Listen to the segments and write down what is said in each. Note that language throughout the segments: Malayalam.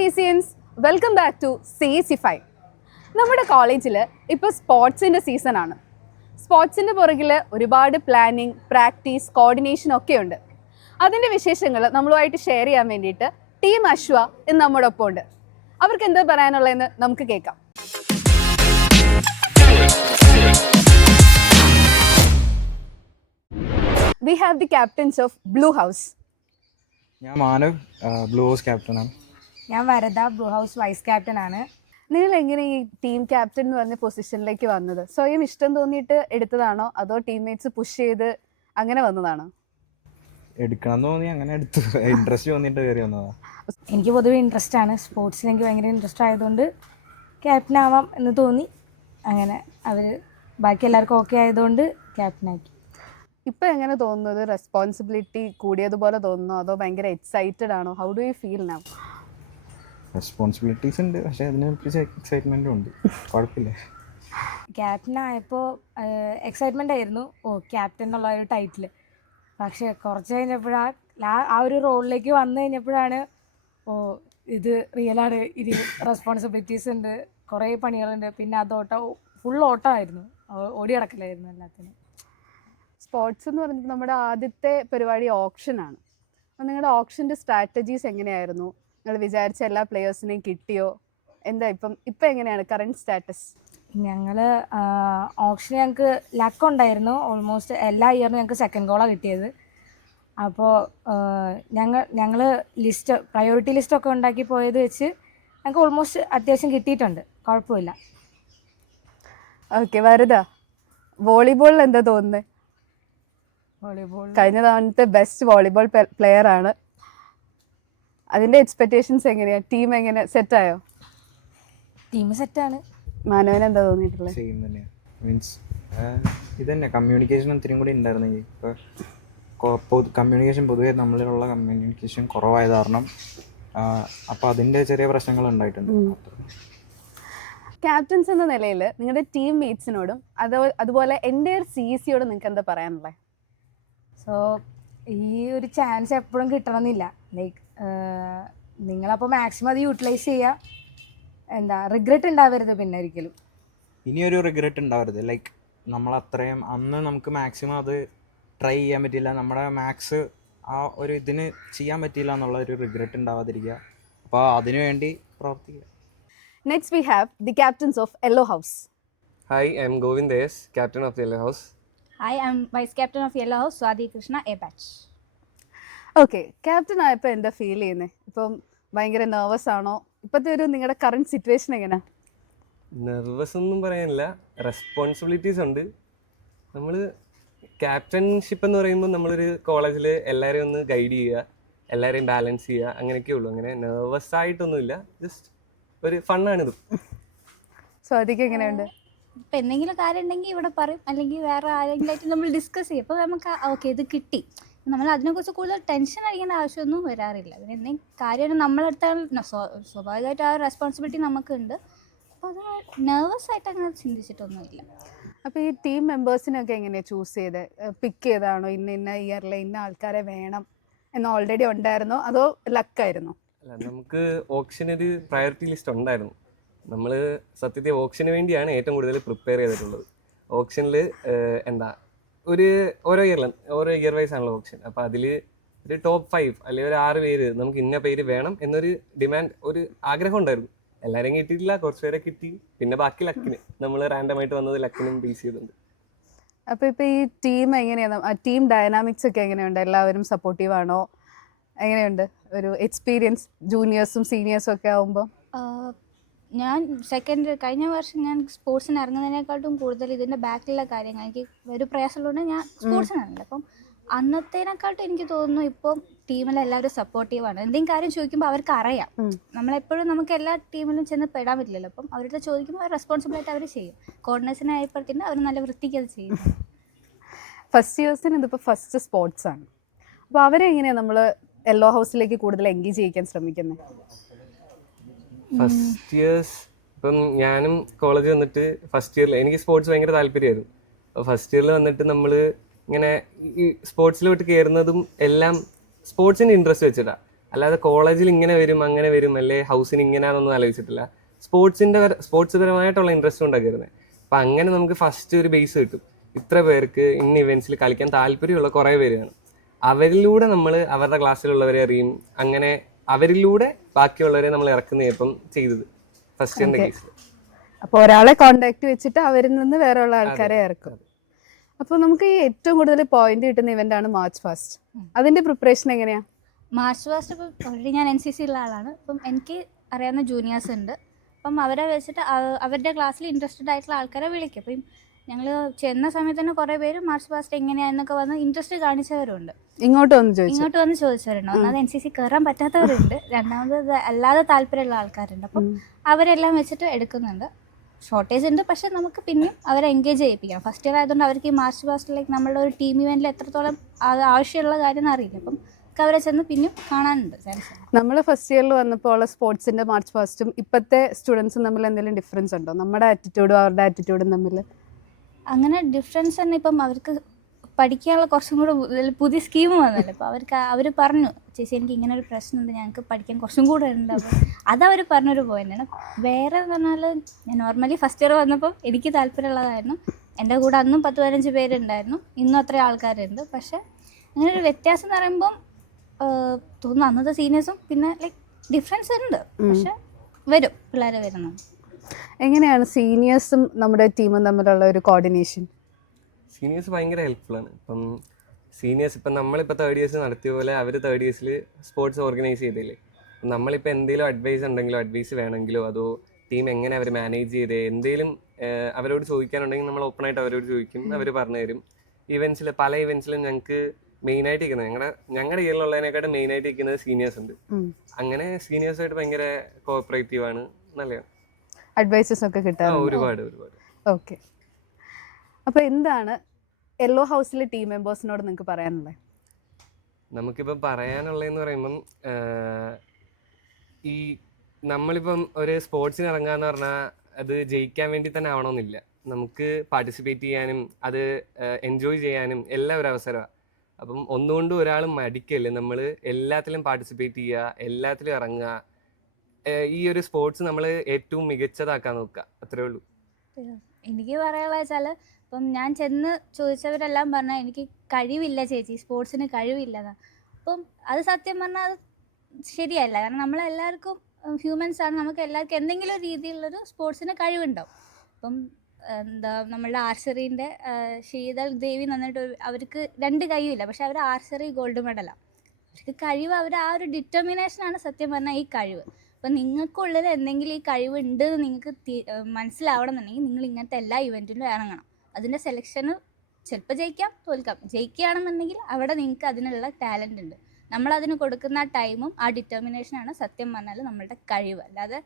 CECians, welcome back to CEC5. നമ്മുടെ കോളേജിൽ ഇപ്പോൾ സ്പോർട്സിൻ്റെ സീസണാണ്. സ്പോർട്സിൻ്റെ പുറകിൽ ഒരുപാട് പ്ലാനിങ്, പ്രാക്ടീസ്, കോർഡിനേഷൻ ഒക്കെ ഉണ്ട്. അതിൻ്റെ വിശേഷങ്ങൾ നമ്മളുമായിട്ട് ഷെയർ ചെയ്യാൻ വേണ്ടിയിട്ട് ടീം അശ്വ ഇന്ന് നമ്മുടെ ഒപ്പം ഉണ്ട്. അവർക്ക് എന്താ പറയാനുള്ളതെന്ന് നമുക്ക് കേൾക്കാം. We have the captains of Blue House. ഞാൻ മാനവ്, ബ്ലൂ ഹൗസ് ക്യാപ്റ്റനാണ്. ഞാൻ Varada, blue house vice captain ആണ്. നിങ്ങൾ എങ്ങനെ ഈ ടീം ക്യാപ്റ്റൻ എന്ന് പറഞ്ഞ പൊസിഷനിലേക്ക് വന്നത്? സ്വയം ഇഷ്ടം തോന്നിയിട്ട് എടുത്തതാണോ അതോ ടീംമേറ്റ്സ് പുഷ് ചെയ്ത് അങ്ങനെ വന്നതാണോ? എടുക്കണം തോന്നി, അങ്ങനെ എടുത്തു. ഇൻട്രസ്റ്റ് തോന്നിയിട്ട് കയറി വന്നതാണ്. എനിക്ക് പൊതുവെ ഇൻട്രസ്റ്റ് ആണ്, സ്പോർട്സിൽ എനിക്ക് ഭയങ്കര ഇൻട്രസ്റ്റ് ആയതുകൊണ്ട് ക്യാപ്റ്റൻ ആവാം എന്ന് തോന്നി. അങ്ങനെ അവർ ബാക്കി എല്ലാവർക്കും ഓക്കെ ആയതുകൊണ്ട് ക്യാപ്റ്റനാക്കി. ഇപ്പം എങ്ങനെ തോന്നുന്നത്? റെസ്പോൺസിബിലിറ്റി കൂടിയതുപോലെ തോന്നുന്നു അതോ ഭയങ്കര എക്സൈറ്റഡ് ആണോ? How do you feel now? Responsibilities ഉണ്ട്, പക്ഷേ അതിനനുസരിച്ച് എക്സൈറ്റ്മെൻറ്റും ഉണ്ട്. കുഴപ്പമില്ല. ക്യാപ്റ്റൻ ആയപ്പോൾ എക്സൈറ്റ്മെൻ്റ് ആയിരുന്നു, ക്യാപ്റ്റൻ എന്നുള്ള ഒരു ടൈറ്റിൽ. പക്ഷേ കുറച്ച് കഴിഞ്ഞപ്പോഴാണ് ആ ഒരു റോളിലേക്ക് വന്നു കഴിഞ്ഞപ്പോഴാണ് ഇത് റിയലാണ്, ഇത് റെസ്പോൺസിബിലിറ്റീസ് ഉണ്ട്, കുറേ പണികളുണ്ട്. പിന്നെ അത് ഫുൾ ഓട്ടമായിരുന്നു, ഓടി കിടക്കലായിരുന്നു എല്ലാത്തിനും. സ്പോർട്സ് എന്ന് പറഞ്ഞിട്ട് നമ്മുടെ ആദ്യത്തെ പരിപാടി ഓപ്ഷനാണ്. അപ്പോൾ നിങ്ങളുടെ ഓപ്ഷൻ്റെ സ്ട്രാറ്റജീസ് എങ്ങനെയായിരുന്നു? നിങ്ങൾ വിചാരിച്ച എല്ലാ പ്ലെയേഴ്സിനെയും കിട്ടിയോ? എന്താ ഇപ്പം എങ്ങനെയാണ് കറണ്ട് സ്റ്റാറ്റസ്? ഞങ്ങൾ ഓപ്ഷൻ ഞങ്ങൾക്ക് ലക്ക് ഉണ്ടായിരുന്നു. ഓൾമോസ്റ്റ് എല്ലാ ഇയറിനും ഞങ്ങൾക്ക് സെക്കൻഡ് ഗോളാണ് കിട്ടിയത്. അപ്പോൾ ഞങ്ങൾ പ്രയോറിറ്റി ലിസ്റ്റൊക്കെ ഉണ്ടാക്കി പോയത് വെച്ച് ഞങ്ങൾക്ക് ഓൾമോസ്റ്റ് അത്യാവശ്യം കിട്ടിയിട്ടുണ്ട്, കുഴപ്പമില്ല. ഓക്കെ, വരദ, വോളിബോളിൽ എന്താ തോന്നുന്നത്? വോളിബോൾ കഴിഞ്ഞ തവണത്തെ ബെസ്റ്റ് വോളിബോൾ പ്ലെയർ ആണ്. അതിൻ്റെ എക്സ്പെക്റ്റേഷൻസ് എങ്ങനെയാണ്? ടീം എങ്ങനെ സെറ്റായോ? ടീം സെറ്റാണ്. മാനവന് എന്താ തോന്നിയിട്ടുള്ളത്? സെയിം തന്നെയാണ്. മീൻസ് ഇത് തന്നെ, കമ്മ്യൂണിക്കേഷൻ ഒത്തിരി കൂടി ഉണ്ടായിരുന്നെങ്കിൽ. ഇപ്പോൾ കമ്മ്യൂണിക്കേഷൻ പൊതുവേ നമ്മളിലുള്ള കമ്മ്യൂണിക്കേഷൻ കുറവായത് കാരണം അപ്പോൾ അതിൻ്റെ ചെറിയ പ്രശ്നങ്ങൾ ഉണ്ടായിട്ടുണ്ട്. ക്യാപ്റ്റൻസ് എന്ന നിലയിൽ നിങ്ങളുടെ ടീം മേറ്റ്സിനോടും അതുപോലെ എൻ്റെ CECയോടും നിങ്ങൾക്ക് എന്താ പറയാനുള്ളത്? സോ ഈ ഒരു ചാൻസ് എപ്പോഴും കിട്ടണമെന്നില്ല. ലൈക്ക് നിങ്ങളപ്പോൾ മാക്സിമം അത് യൂട്ടിലൈസ് ചെയ്യുക. എന്താ റിഗ്രറ്റ് ഉണ്ടാവരുത് പിന്നെ ഒരിക്കലും. ഇനിയൊരു റിഗ്രറ്റ് ഉണ്ടാവരുത്. ലൈക്ക് നമ്മളത്രയും അന്ന് നമുക്ക് മാക്സിമം അത് ട്രൈ ചെയ്യാൻ പറ്റിയില്ല, നമ്മുടെ മാക്സ് ആ ഒരു ഇതിന് ചെയ്യാൻ പറ്റിയില്ല എന്നുള്ള ഒരു റിഗ്രറ്റ് ഉണ്ടാവാതിരിക്കുക. അപ്പോൾ അതിനുവേണ്ടി പ്രവർത്തിക്കുക. Next we have the captains of Yellow House. Hi, I am Govind Des, captain of the Yellow House. Hi, I am vice captain of Yellow House, Swati Krishna, A batch. Okay, captain ആയപ്പോൾ എന്താ ഫീൽ ചെയ്യുന്നത്? ഇപ്പം ഭയങ്കര നെർവസ് ആണോ? ഇപ്പോഴത്തെ ഒരു നിങ്ങളുടെ കറണ്ട് സിറ്റുവേഷൻ എങ്ങനെയാണ്? നെർവസ് ഒന്നും പറയാനില്ല, റെസ്പോൺസിബിലിറ്റീസ് ഉണ്ട്. നമ്മൾ ക്യാപ്റ്റൻഷിപ്പ് എന്ന് പറയുമ്പോൾ നമ്മളൊരു കോളേജിൽ എല്ലാവരെയും ഒന്ന് ഗൈഡ് ചെയ്യുക, എല്ലാവരെയും ബാലൻസ് ചെയ്യുക, അങ്ങനെയൊക്കെ ഉള്ളൂ. അങ്ങനെ നെർവസ് ആയിട്ടൊന്നുമില്ല, ജസ്റ്റ് ഒരു ഫണ്ണാണിത്. സ്വാതിക്ക് എങ്ങനെയുണ്ട്? ഇപ്പം എന്തെങ്കിലും കാര്യം ഉണ്ടെങ്കിൽ ഇവിടെ പറയും, അല്ലെങ്കിൽ വേറെ ആരെങ്കിലും ആയിട്ട് നമ്മൾ ഡിസ്കസ് ചെയ്യും. അപ്പോൾ നമുക്ക് ഓക്കെ ഇത് കിട്ടി, നമ്മൾ അതിനെക്കുറിച്ച് കൂടുതൽ ടെൻഷൻ അടിക്കേണ്ട ആവശ്യമൊന്നും വരാറില്ല. പിന്നെ എന്തെങ്കിലും കാര്യം നമ്മളെടുത്താൽ സ്വാഭാവികമായിട്ട് ആ റെസ്പോൺസിബിലിറ്റി നമുക്കുണ്ട്. അപ്പോൾ അത് നെർവസ് ആയിട്ട് അങ്ങനെ ചിന്തിച്ചിട്ടൊന്നുമില്ല. അപ്പോൾ ഈ ടീം മെമ്പേഴ്സിനൊക്കെ എങ്ങനെയാണ് ചൂസ് ചെയ്ത് പിക്ക് ചെയ്താണോ? ഇന്ന ഇയറിലെ ഇന്ന ആൾക്കാരെ വേണം എന്ന് ഓൾറെഡി ഉണ്ടായിരുന്നോ അതോ ലക്കായിരുന്നോ? അല്ല, നമുക്ക് ഓപ്ഷന് ഒരു പ്രയോറിറ്റി ലിസ്റ്റ് ഉണ്ടായിരുന്നു. നമ്മൾ സത്യത്തിൽ ഓപ്ഷന് വേണ്ടിയാണ് ഏറ്റവും കൂടുതൽ പ്രിപ്പയർ ചെയ്തിട്ടുള്ളത്. ഓപ്ഷനിൽ ഓരോ ഇയർ വൈസ് ആണല്ലോ ഓപ്ഷൻ. അപ്പോൾ അതിൽ ഒരു ടോപ്പ് 5 അല്ലെങ്കിൽ ഒരു 6 പേര് നമുക്ക് ഇന്ന പേര് വേണം എന്നൊരു ഡിമാൻഡ്, ഒരു ആഗ്രഹം ഉണ്ടായിരുന്നു. എല്ലാവരെയും കിട്ടിയിട്ടില്ല, കുറച്ച് പേരെ കിട്ടി. പിന്നെ ബാക്കി ലക്കിന്, നമ്മൾ റാൻഡമായിട്ട് വന്നത് ലക്കിനും ബേസ് ചെയ്തിട്ടുണ്ട്. അപ്പോൾ ഇപ്പോൾ ഈ ടീം എങ്ങനെയാണ്, ടീം ഡൈനാമിക്സ് ഒക്കെ എങ്ങനെയുണ്ട്? എല്ലാവരും സപ്പോർട്ടീവ് ആണോ? എങ്ങനെയുണ്ട് ഒരു എക്സ്പീരിയൻസ് ജൂനിയേഴ്സും സീനിയേഴ്സും ഒക്കെ ആകുമ്പോൾ? ഞാൻ കഴിഞ്ഞ വർഷം ഞാൻ സ്പോർട്സിന് ഇറങ്ങുന്നതിനേക്കാട്ടും കൂടുതൽ ഇതിൻ്റെ ബാക്കിലുള്ള കാര്യങ്ങൾ എനിക്ക് ഒരു പ്രയാസമുള്ളതുകൊണ്ട് ഞാൻ സ്പോർട്സിന് ഇറങ്ങില്ല. അപ്പം അന്നത്തേനെക്കാട്ടും എനിക്ക് തോന്നുന്നു ഇപ്പം ടീമിലെല്ലാവരും സപ്പോർട്ടീവാണ്. എന്തെങ്കിലും കാര്യം ചോദിക്കുമ്പോൾ അവർക്ക് അറിയാം. നമ്മളെപ്പോഴും നമുക്ക് എല്ലാ ടീമിലും ചെന്ന് പെടാൻ പറ്റില്ലല്ലോ. അപ്പം അവരുടെ ചോദിക്കുമ്പോൾ അവർ റെസ്പോൺസിബിളായിട്ട് അവർ ചെയ്യും. കോർഡിനേഷൻ ആയപ്പോഴത്തേന് അവർ നല്ല വൃത്തിക്ക് അത് ചെയ്യും. ഫസ്റ്റ് ഇയേഴ്സിന് ഇതിപ്പോൾ ഫസ്റ്റ് സ്പോർട്സ് ആണ്. അപ്പോൾ അവരെങ്ങനെയാണ് നമ്മൾ യെല്ലോ ഹൗസിലേക്ക് കൂടുതൽ എൻഗേജ് ചെയ്യിക്കാൻ ശ്രമിക്കുന്നത്? ഫസ്റ്റ് ഇയേഴ്സ് ഇപ്പം ഞാനും കോളേജ് വന്നിട്ട് ഫസ്റ്റ് ഇയറിൽ എനിക്ക് സ്പോർട്സ് ഭയങ്കര താല്പര്യമായിരുന്നു. അപ്പോൾ ഫസ്റ്റ് ഇയറിൽ വന്നിട്ട് നമ്മൾ ഇങ്ങനെ ഈ സ്പോർട്സിലോട്ട് കയറുന്നതും എല്ലാം സ്പോർട്സിൻ്റെ ഇൻട്രസ്റ്റ് വെച്ചിട്ടാണ്. അല്ലാതെ കോളേജിൽ ഇങ്ങനെ വരും അങ്ങനെ വരും അല്ലെ ഹൗസിന് ഇങ്ങനെയാണെന്നൊന്നും ആലോചിച്ചിട്ടില്ല. സ്പോർട്സ് പരമായിട്ടുള്ള ഇൻട്രസ്റ്റ് കൊണ്ടൊക്കെ വരുന്നത്. അപ്പം അങ്ങനെ നമുക്ക് ഫസ്റ്റ് ഒരു ബേസ് കിട്ടും. ഇത്ര പേർക്ക് ഇന്ന ഇവൻറ്റ്സിൽ കളിക്കാൻ താല്പര്യമുള്ള കുറേ പേര് കാണും. അവരിലൂടെ നമ്മൾ അവരുടെ ക്ലാസ്സിലുള്ളവരെ അറിയും. അങ്ങനെ അവരിലൂടെ ബാക്കിയുള്ളവരെ നമ്മൾ ഇറക്കുന്ന ഇപ്പം ചെയ്തത് ഫസ്റ്റ് ഇയറിൻ്റെ കേസിൽ. അപ്പോൾ ഒരാളെ കോണ്ടാക്ട് വെച്ചിട്ട് അവരിൽ നിന്ന് വേറെ ഉള്ള ആൾക്കാരെ ഇറക്കും. അപ്പോൾ നമുക്ക് ഈ ഏറ്റവും കൂടുതൽ പോയിന്റ് കിട്ടുന്ന ഇവന്റ് ആണ് മാർച്ച് ഫാസ്റ്റ്. അതിന്റെ പ്രിപ്പറേഷൻ എങ്ങനെയാ? മാർച്ച് ഫാസ്റ്റ് ഇപ്പം ഓൾറെഡി ഞാൻ NCC ഉള്ള ആളാണ്. അപ്പം എനിക്ക് അറിയാവുന്ന ജൂനിയേഴ്സ് ഉണ്ട്. അപ്പം അവരെ വെച്ചിട്ട് അവരുടെ ക്ലാസ്സിൽ ഇൻട്രസ്റ്റഡ് ആയിട്ടുള്ള ആൾക്കാരെ വിളിക്കും. അപ്പം ഞങ്ങൾ ചെന്ന സമയത്ത് തന്നെ കുറേ പേര് മാർച്ച് ഫാസ്റ്റ് എങ്ങനെയാണെന്നൊക്കെ വന്ന് ഇൻട്രസ്റ്റ് കാണിച്ചവരുണ്ട്. ഇങ്ങോട്ട് വന്ന് ചോദിച്ചവരുണ്ട്. ഒന്നാമത് NCC കയറാൻ പറ്റാത്തവരുണ്ട്, രണ്ടാമത് അല്ലാതെ താല്പര്യമുള്ള ആൾക്കാരുണ്ട്. അപ്പം അവരെല്ലാം വെച്ചിട്ട് എടുക്കുന്നുണ്ട്. ഷോർട്ടേജ് ഉണ്ട്, പക്ഷെ നമുക്ക് പിന്നെയും അവരെ എൻഗേജ് ചെയ്യിപ്പിക്കാം. ഫസ്റ്റ് ഇയർ ആയതുകൊണ്ട് അവർക്ക് ഈ മാർച്ച് ഫാസ്റ്റിലേക്ക് നമ്മളുടെ ഒരു ടീം ഇവൻറ്റിൽ എത്രത്തോളം അത് ആവശ്യമുള്ള കാര്യം അറിയില്ല. അപ്പം അവരെ ചെന്ന് പിന്നെയും കാണാനുണ്ട് ചാൻസ്. നമ്മൾ ഫസ്റ്റ് ഇയറിൽ വന്നപ്പോൾ ഉള്ള സ്പോർട്സിന്റെ മാർച്ച് ഫാസ്റ്റും ഇപ്പോഴത്തെ സ്റ്റുഡൻസും തമ്മിൽ എന്തെങ്കിലും ഡിഫറൻസ് ഉണ്ടോ? നമ്മുടെ ആറ്റിറ്റ്യൂഡും അവരുടെ ആറ്റിറ്റ്യൂഡും തമ്മിൽ അങ്ങനെ ഡിഫറൻസ് തന്നെ. ഇപ്പം അവർക്ക് പഠിക്കാനുള്ള കുറച്ചും കൂടെ പുതിയ സ്കീം വന്നല്ലോ. അപ്പോൾ അവർ പറഞ്ഞു, ചേച്ചി എനിക്ക് ഇങ്ങനെ ഒരു പ്രശ്നമുണ്ട്, ഞങ്ങൾക്ക് പഠിക്കാൻ കുറച്ചും കൂടെ ഉണ്ട്. അപ്പോൾ അതവർ പറഞ്ഞൊരു പോയിൻ്റാണ്. വേറെ എന്ന് പറഞ്ഞാൽ ഞാൻ നോർമലി ഫസ്റ്റ് ഇയർ വന്നപ്പോൾ എനിക്ക് താല്പര്യമുള്ളതായിരുന്നു. എൻ്റെ കൂടെ അന്നും 10-15 പേരുണ്ടായിരുന്നു, ഇന്നും അത്രയും ആൾക്കാരുണ്ട്. പക്ഷേ അങ്ങനെ ഒരു വ്യത്യാസം എന്ന് പറയുമ്പം തോന്നുന്നു അന്നത്തെ സീനിയേഴ്സും പിന്നെ ലൈക്ക് ഡിഫറൻസ് ഉണ്ട്. പക്ഷെ വരും, പിള്ളേർ വരുന്നു. എങ്ങനെയാണ് സീനിയേഴ്സും നമ്മുടെ ടീമും തമ്മിലുള്ള ഒരു കോർഡിനേഷൻ? സീനിയേഴ്സ് ഭയങ്കര ഹെൽപ്ഫുള്ളാണ്. ഇപ്പം സീനിയേഴ്സ് ഇപ്പം നമ്മളിപ്പോൾ തേർഡ് ഇയേഴ്സ് നടത്തിയ പോലെ അവർ തേർഡ് ഇയേഴ്സിൽ സ്പോർട്സ് ഓർഗനൈസ് ചെയ്തില്ലേ. നമ്മളിപ്പോൾ എന്തെങ്കിലും അഡ്വൈസ് ഉണ്ടെങ്കിലോ അഡ്വൈസ് വേണമെങ്കിലോ അതോ ടീം എങ്ങനെ അവർ മാനേജ് ചെയ്തേ എന്തെങ്കിലും അവരോട് ചോദിക്കാനുണ്ടെങ്കിൽ നമ്മൾ ഓപ്പണായിട്ട് അവരോട് ചോദിക്കും, അവർ പറഞ്ഞു തരും. പല ഇവൻറ്റ്സിലും ഞങ്ങൾക്ക് മെയിനായിട്ട് ഇരിക്കുന്നത് ഞങ്ങളുടെ ഇയറിലുള്ളതിനെക്കാട്ടും മെയിനായിട്ട് ഇരിക്കുന്നത് സീനിയേഴ്സ് ഉണ്ട്. അങ്ങനെ സീനിയേഴ്സായിട്ട് ഭയങ്കര കോഓപ്പറേറ്റീവ് ആണ്, നല്ലതാണ്. അഡ്വൈസസ് ഒക്കെ കിട്ടാറുണ്ട് ഒരുപാട്. ഓക്കെ. അപ്പോൾ എന്താണ് യെല്ലോ ഹൗസിലെ ടീം മെമ്പേഴ്സിനോട് നിങ്ങൾക്ക് പറയാനുള്ളത്? നമുക്കിപ്പം പറയാനുള്ളതെന്ന് പറയുമ്പം ഈ നമ്മളിപ്പം ഒരു സ്പോർട്സിന് ഇറങ്ങാന്ന് പറഞ്ഞാൽ അത് ജയിക്കാൻ വേണ്ടി തന്നെ ആവണമെന്നില്ല. നമുക്ക് പാർട്ടിസിപ്പേറ്റ് ചെയ്യാനും അത് എൻജോയ് ചെയ്യാനും എല്ലാം ഒരു അവസരമാണ്. അപ്പം ഒന്നുകൊണ്ടും ഒരാൾ മടിക്കല്ലേ. നമ്മൾ എല്ലാത്തിലും പാർട്ടിസിപ്പേറ്റ് ചെയ്യുക, എല്ലാത്തിലും ഇറങ്ങുക. ഈ ഒരു സ്പോർട്സ് നമ്മൾ ഏറ്റവും മികച്ചതാക്കാൻ നോക്കുക, അത്രേ ഉള്ളൂ. എനിക്ക് പറയാനുള്ള വെച്ചാൽ ഇപ്പം ഞാൻ ചെന്ന് ചോദിച്ചവരെല്ലാം പറഞ്ഞാൽ എനിക്ക് കഴിവില്ല ചേച്ചി, സ്പോർട്സിന് കഴിവില്ലതാണ്. അപ്പം അത് സത്യം പറഞ്ഞാൽ അത് ശരിയല്ല. കാരണം നമ്മളെല്ലാവർക്കും ഹ്യൂമൻസ് ആണ്, നമുക്ക് എല്ലാവർക്കും എന്തെങ്കിലും രീതിയിലുള്ളൊരു സ്പോർട്സിന് കഴിവുണ്ടാവും. അപ്പം നമ്മളുടെ ആർച്ചറീൻ്റെ ശീതൾ ദേവി നന്നായിട്ട് അവർക്ക് 2 കൈയുമില്ല, പക്ഷെ അവർ ആർച്ചറി ഗോൾഡ് മെഡലാണ്. അവർക്ക് കഴിവ്, അവർ ആ ഒരു ഡിറ്റർമിനേഷനാണ് സത്യം പറഞ്ഞാൽ ഈ കഴിവ്. അപ്പം നിങ്ങൾക്കുള്ളിൽ എന്തെങ്കിലും ഈ കഴിവുണ്ട് എന്ന് നിങ്ങൾക്ക് മനസ്സിലാവണം എന്നുണ്ടെങ്കിൽ നിങ്ങൾ ഇങ്ങനത്തെ എല്ലാ ഇവൻറ്റിലും ഇറങ്ങണം. അതിൻ്റെ സെലക്ഷന് ചിലപ്പോൾ ജയിക്കാം, തോൽക്കാം. ജയിക്കുകയാണെന്നുണ്ടെങ്കിൽ അവിടെ നിങ്ങൾക്ക് അതിനുള്ള ടാലൻ്റ് ഉണ്ട്. നമ്മളതിന് കൊടുക്കുന്ന ടൈമും ആ ഡിറ്റർമിനേഷനാണ് സത്യം പറഞ്ഞാൽ നമ്മളുടെ കഴിവ്. അല്ലാതെ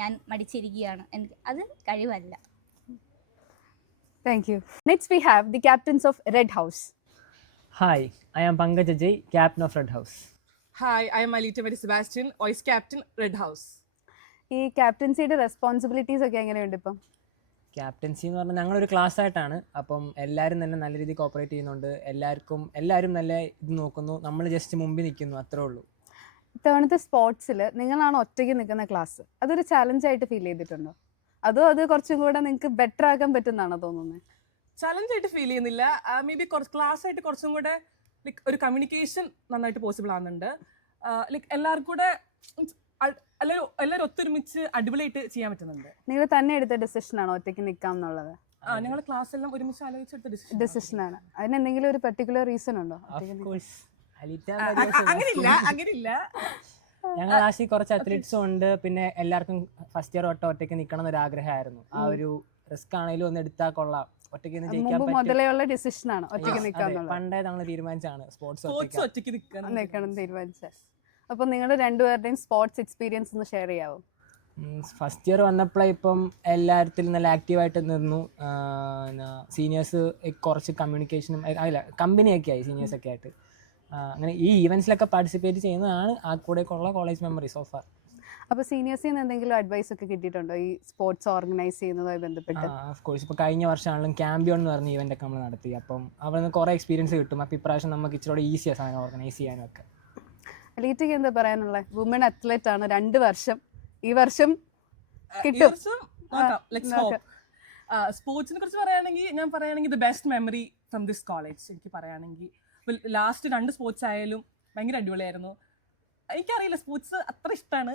ഞാൻ മടിച്ചിരിക്കുകയാണ്, എനിക്ക് അത് കഴിവല്ല. Thank you. Next we have the captains of Red House. Hi, I am Pankaj Ajay, captain of Red House. Hi, I am Alita Mary Sebastian, Vice Captain, Red House. ഈ ക്യാപ്റ്റൻസിയുടെ റെസ്പോൺസിബിലിറ്റീസ് ഒക്കെ എങ്ങനെയുണ്ട് ഇപ്പം? ക്യാപ്റ്റൻസി എന്ന് പറഞ്ഞാൽ ഞങ്ങളൊരു ക്ലാസ് ആയിട്ടാണ്. അപ്പം എല്ലാവരും തന്നെ നല്ല രീതിയിൽ കോപ്പറേറ്റ് ചെയ്യുന്നുണ്ട്. എല്ലാവരും നല്ല ഇത് നോക്കുന്നു. നമ്മൾ ജസ്റ്റ് മുമ്പിൽ നിൽക്കുന്നു, അത്രേ ഉള്ളൂ. ഇത്തവണത്തെ സ്പോർട്സിൽ നിങ്ങളാണ് ഒറ്റയ്ക്ക് നിൽക്കുന്ന ക്ലാസ്. അതൊരു ചാലഞ്ചായിട്ട് ഫീൽ ചെയ്തിട്ടുണ്ടോ? അതോ അത് കുറച്ചും കൂടെ നിങ്ങൾക്ക് ബെറ്റർ ആക്കാൻ പറ്റുന്നതാണോ തോന്നുന്നത്? ചലഞ്ചായിട്ട് ഫീൽ ചെയ്യുന്നില്ല. മേ ബി ക്ലാസ് ആയിട്ട് കുറച്ചും കൂടെ ലൈക്ക് ഒരു കമ്മ്യൂണിക്കേഷൻ നന്നായിട്ട് പോസിബിൾ ആകുന്നുണ്ട്. ലൈക്ക് എല്ലാവർക്കും കൂടെ എല്ലാവരും ഒത്തൊരുമിച്ച് അടിപൊളിയായിട്ട് ചെയ്യാൻ പറ്റുന്നുണ്ട്. നിങ്ങൾ തന്നെ എടുത്ത ഡിസിഷൻ ആണോ ഒറ്റയ്ക്ക് നിൽക്കാം എന്നുള്ളത്? ഞങ്ങൾ ക്ലാസ് എല്ലാം ഒരുമിച്ച് ആലോചിച്ചെടുത്ത ഡിസിഷൻ ആണ്. അതിന് എന്തെങ്കിലും ഒരു പെർട്ടിക്കുലർ റീസൺ ഉണ്ടോ? അങ്ങനെയില്ല. ഞങ്ങൾ ക്ലാസ്സിൽ കുറച്ച് അത്ലറ്റ്സും ഉണ്ട്. പിന്നെ എല്ലാവർക്കും ഫസ്റ്റ് ഇയർ ഒറ്റയ്ക്ക് നിൽക്കണം എന്നൊരു ആഗ്രഹമായിരുന്നു. ആ ഒരു റിസ്ക് ആണെങ്കിലും ഒന്ന് എടുത്താൽ കൊള്ളാം, ഒറ്റയ്ക്ക് മുതലെയുള്ള ഡിസിഷൻ ആണ് ഒറ്റയ്ക്ക് നിൽക്കാൻ. പണ്ടേ ഞങ്ങൾ തീരുമാനിച്ചാണ് സ്പോർട്സ് ഒറ്റയ്ക്ക് നിൽക്കണം തീരുമാനിച്ച. അപ്പോൾ നിങ്ങൾ രണ്ടുപേരുടെയും സ്പോർട്സ് എക്സ്പീരിയൻസ് ഒന്ന് ഷെയർ ചെയ്യാവോ? ഫസ്റ്റ് ഇയർ വന്നപ്പോഴേ ഇപ്പം എല്ലാത്തിലും നല്ല ആക്റ്റീവായിട്ട് നിന്നു. സീനിയേഴ്സ് കുറച്ച് കമ്മ്യൂണിക്കേഷനും അല്ല കമ്പനിയൊക്കെ ആയി സീനിയേഴ്സൊക്കെ ആയിട്ട്. അങ്ങനെ ഈ ഈവൻസിലൊക്കെ പാർട്ടിസിപ്പേറ്റ് ചെയ്യുന്നതാണ് ആ കൂടെയൊക്കെയുള്ള കോളേജ് മെമ്മറീസ് ഓഫ് ആർ. അപ്പോൾ സീനിയേഴ്സിൽ നിന്ന് എന്തെങ്കിലും അഡ്വൈസ് ഒക്കെ കിട്ടിയിട്ടുണ്ടോ ഈ സ്പോർട്സ് ഓർഗനൈസ് ചെയ്യുന്നതുമായി ബന്ധപ്പെട്ട്? Of course. ഇപ്പോൾ കഴിഞ്ഞ വർഷമാണെങ്കിലും ക്യാമ്പിയോൺ എന്ന് പറഞ്ഞ ഇവൻ്റൊക്കെ നമ്മൾ നടത്തി. അപ്പം അവിടെ നിന്ന് കുറേ എക്സ്പീരിയൻസ് കിട്ടും. അപ്പോൾ ഇപ്രാവശ്യം നമുക്ക് ഇച്ചിരി ഈസിയാണ് സാധനം ഓർഗനൈസ് ചെയ്യാനും ഒക്കെ. എലീറ്റയ്ക്ക് എന്താ പറയാനുള്ളത്? വുമൺ അത്ലറ്റ് ആണ്, 2 വർഷം. ഈ വർഷം ഈ കിട്ടും. വർഷം നോക്കാം. Let's hope. സ്പോർട്സിനെ കുറിച്ച് പറയുകയാണെങ്കിൽ the best memory from this college എനിക്ക് പറയുകയാണെങ്കിൽ ലാസ്റ്റ് 2 സ്പോർട്സ് ആയാലും ഭയങ്കര അടിപൊളിയായിരുന്നു. എനിക്കറിയില്ല, സ്പോർട്സ് അത്ര ഇഷ്ടമാണ്.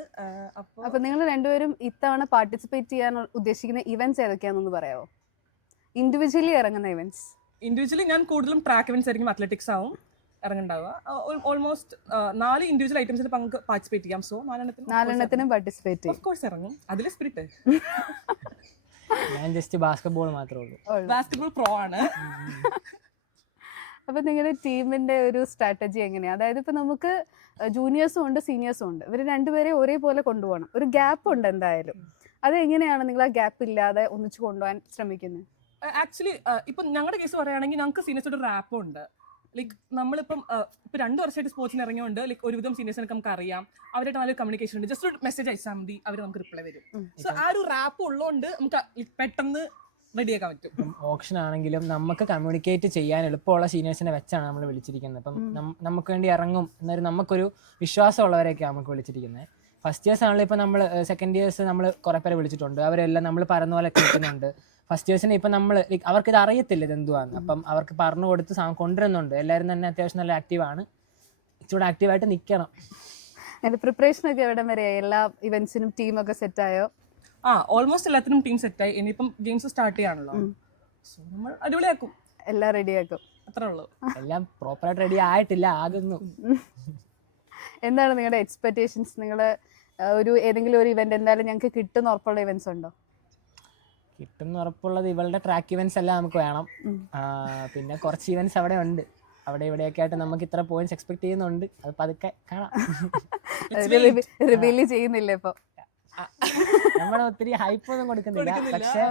അപ്പൊ നിങ്ങൾ രണ്ടുപേരും ഇത്തവണ പാർട്ടിസിപ്പേറ്റ് ചെയ്യാൻ ഉദ്ദേശിക്കുന്ന ഇവന്റ്സ് ഏതൊക്കെയാണെന്ന് പറയാമോ? ഇൻഡിവിജ്വലി ഇറങ്ങുന്ന ഇവന്റ്സ്. ഇൻഡിവിജ്വലി ഞാൻ കൂടുതലും ട്രാക്ക് ഇവന്റ്സ് ആയിരിക്കും, അത്ലറ്റിക്സ് ആവും ഇറങ്ങുണ്ടാവുക. ഓൾമോസ്റ്റ് 4 ഇൻഡിവിജ്വൽ ഐറ്റംസിൽ പാർട്ടിസിപ്പേറ്റ് ചെയ്യാം. സോ 4 പാർട്ടിസിപ്പേറ്റ് ചെയ്യും. ഓഫ് കോഴ്സ് ഇറങ്ങും. അതിലെ സ്പിരിറ്റ്. ഞാൻ ജസ്റ്റ് ബാസ്കറ്റ്ബോൾ മാത്രമേ ഉള്ളൂ. ബാസ്കറ്റ്ബോൾ പ്രോ ആണ്. അപ്പൊ നിങ്ങളുടെ ടീമിന്റെ ഒരു സ്ട്രാറ്റജി എങ്ങനെയാ? അതായത് ഇപ്പൊ നമുക്ക് ജൂനിയേഴ്സും ഉണ്ട് സീനിയേഴ്സും ഉണ്ട്, ഇവർ രണ്ടുപേരെ ഒരേപോലെ കൊണ്ടുപോകണം. ഒരു ഗ്യാപ്പ് ഉണ്ട് എന്തായാലും. അത് എങ്ങനെയാണ് നിങ്ങൾ ആ ഗ്യാപ്പ് ഇല്ലാതെ ഒന്നിച്ച് കൊണ്ടുപോകാൻ ശ്രമിക്കുന്നത്? ആക്ച്വലി ഇപ്പം ഞങ്ങളുടെ കേസ് പറയുകയാണെങ്കിൽ ഞങ്ങൾക്ക് സീനിയേഴ്സ് ഒരു റാപ്പ് ഉണ്ട്. ലൈക്ക് നമ്മളിപ്പം ഇപ്പം 2 വർഷമായിട്ട് സ്പോർട്സിന് ഇറങ്ങിയുണ്ട്. ലൈക്ക് ഒരുവിധം സീനിയേഴ്സിനൊക്കെ നമുക്ക് അറിയാം, അവരായിട്ട് നല്ലൊരു കമ്മ്യൂണിക്കേഷൻ ഉണ്ട്. ജസ്റ്റ് ഒരു മെസ്സേജ് അയച്ചാൽ മതി, അവർ നമുക്ക് റിപ്ലൈ തരും. സോ ആ ഒരു റാപ്പ് ഉള്ളതുകൊണ്ട് നമുക്ക് പെട്ടെന്ന് റെഡിയാക്കാൻ പറ്റും. ഓപ്ഷൻ ആണെങ്കിലും നമുക്ക് കമ്മ്യൂണിക്കേറ്റ് ചെയ്യാൻ എളുപ്പമുള്ള സീനിയേഴ്സിനെ വെച്ചാണ് നമ്മൾ വിളിച്ചിരിക്കുന്നത്. അപ്പം നമുക്ക് വേണ്ടി ഇറങ്ങും എന്നൊരു നമുക്കൊരു വിശ്വാസമുള്ളവരെയൊക്കെ നമുക്ക് വിളിച്ചിരിക്കുന്നത്. ഫസ്റ്റ് ഇയേഴ്സ് ആണെങ്കിലും ഇപ്പം നമ്മൾ സെക്കൻഡ് ഇയേഴ്സ് നമ്മൾ കുറേ പേരെ വിളിച്ചിട്ടുണ്ട്. അവരെല്ലാം നമ്മൾ പറയുന്ന പോലെ കേൾക്കുന്നുണ്ട്. ഫസ്റ്റ് ഇയേഴ്സിന് ഇപ്പം നമ്മൾ അവർക്കിത് അറിയത്തില്ല ഇത് എന്തുവാന്ന്. അപ്പം അവർക്ക് പറഞ്ഞു കൊടുത്ത് കൊണ്ടുവരുന്നുണ്ട്. എല്ലാവരും തന്നെ അത്യാവശ്യം നല്ല ആക്റ്റീവാണ്. ഇച്ചിരി ആക്റ്റീവായിട്ട് നിൽക്കണം. അതിന്റെ പ്രിപ്പറേഷനൊക്കെ എവിടെ വരെയായി? എല്ലാ ഇവന്റ്സിനും ടീമൊക്കെ സെറ്റായോ? ഓൾമോസ്റ്റ് എല്ലാത്തിനും ടീം സെറ്റായി. ഇനിയിപ്പം ഗെയിംസ് സ്റ്റാർട്ട് ചെയ്യാണല്ലോ. സോ നമ്മൾ അടിപൊളിയാക്കും, എല്ലാം റെഡിയാക്കും. അത്രേ ഉള്ളൂ. എല്ലാം പ്രോപ്പറായിട്ട് റെഡി ആയിട്ടില്ല, ആകുന്നു. എന്താണ് നിങ്ങളുടെ എക്സ്പെക്ടേഷൻസ്? നിങ്ങൾ ഏതെങ്കിലും ഒരു ഇവന്റ് എന്തായാലും ഞങ്ങൾക്ക് കിട്ടുന്ന ഉറപ്പുള്ള ഇവന്റ്സ് ഉണ്ടോ? കിട്ടുന്ന ഉറപ്പുള്ളത് ഇവളുടെ ട്രാക്ക് ഇവന്റ്സ് എല്ലാം നമുക്ക് വേണം. പിന്നെ കുറച്ച് ഇവന്റ്സ് അവിടെ ഉണ്ട്. അവിടെ ഇവിടെയൊക്കെ ആയിട്ട് നമുക്ക് ഇത്ര പോയിന്റ്സ് എക്സ്പെക്ട് ചെയ്യുന്നുണ്ട്. അത് പതുക്കെ കാണാം. റിവീൽ ചെയ്യുന്നില്ല ഇപ്പൊ. നമ്മൾ ഒത്തിരി ഹൈപ്പ് ഒന്നും കൊടുക്കുന്നില്ല, പക്ഷെ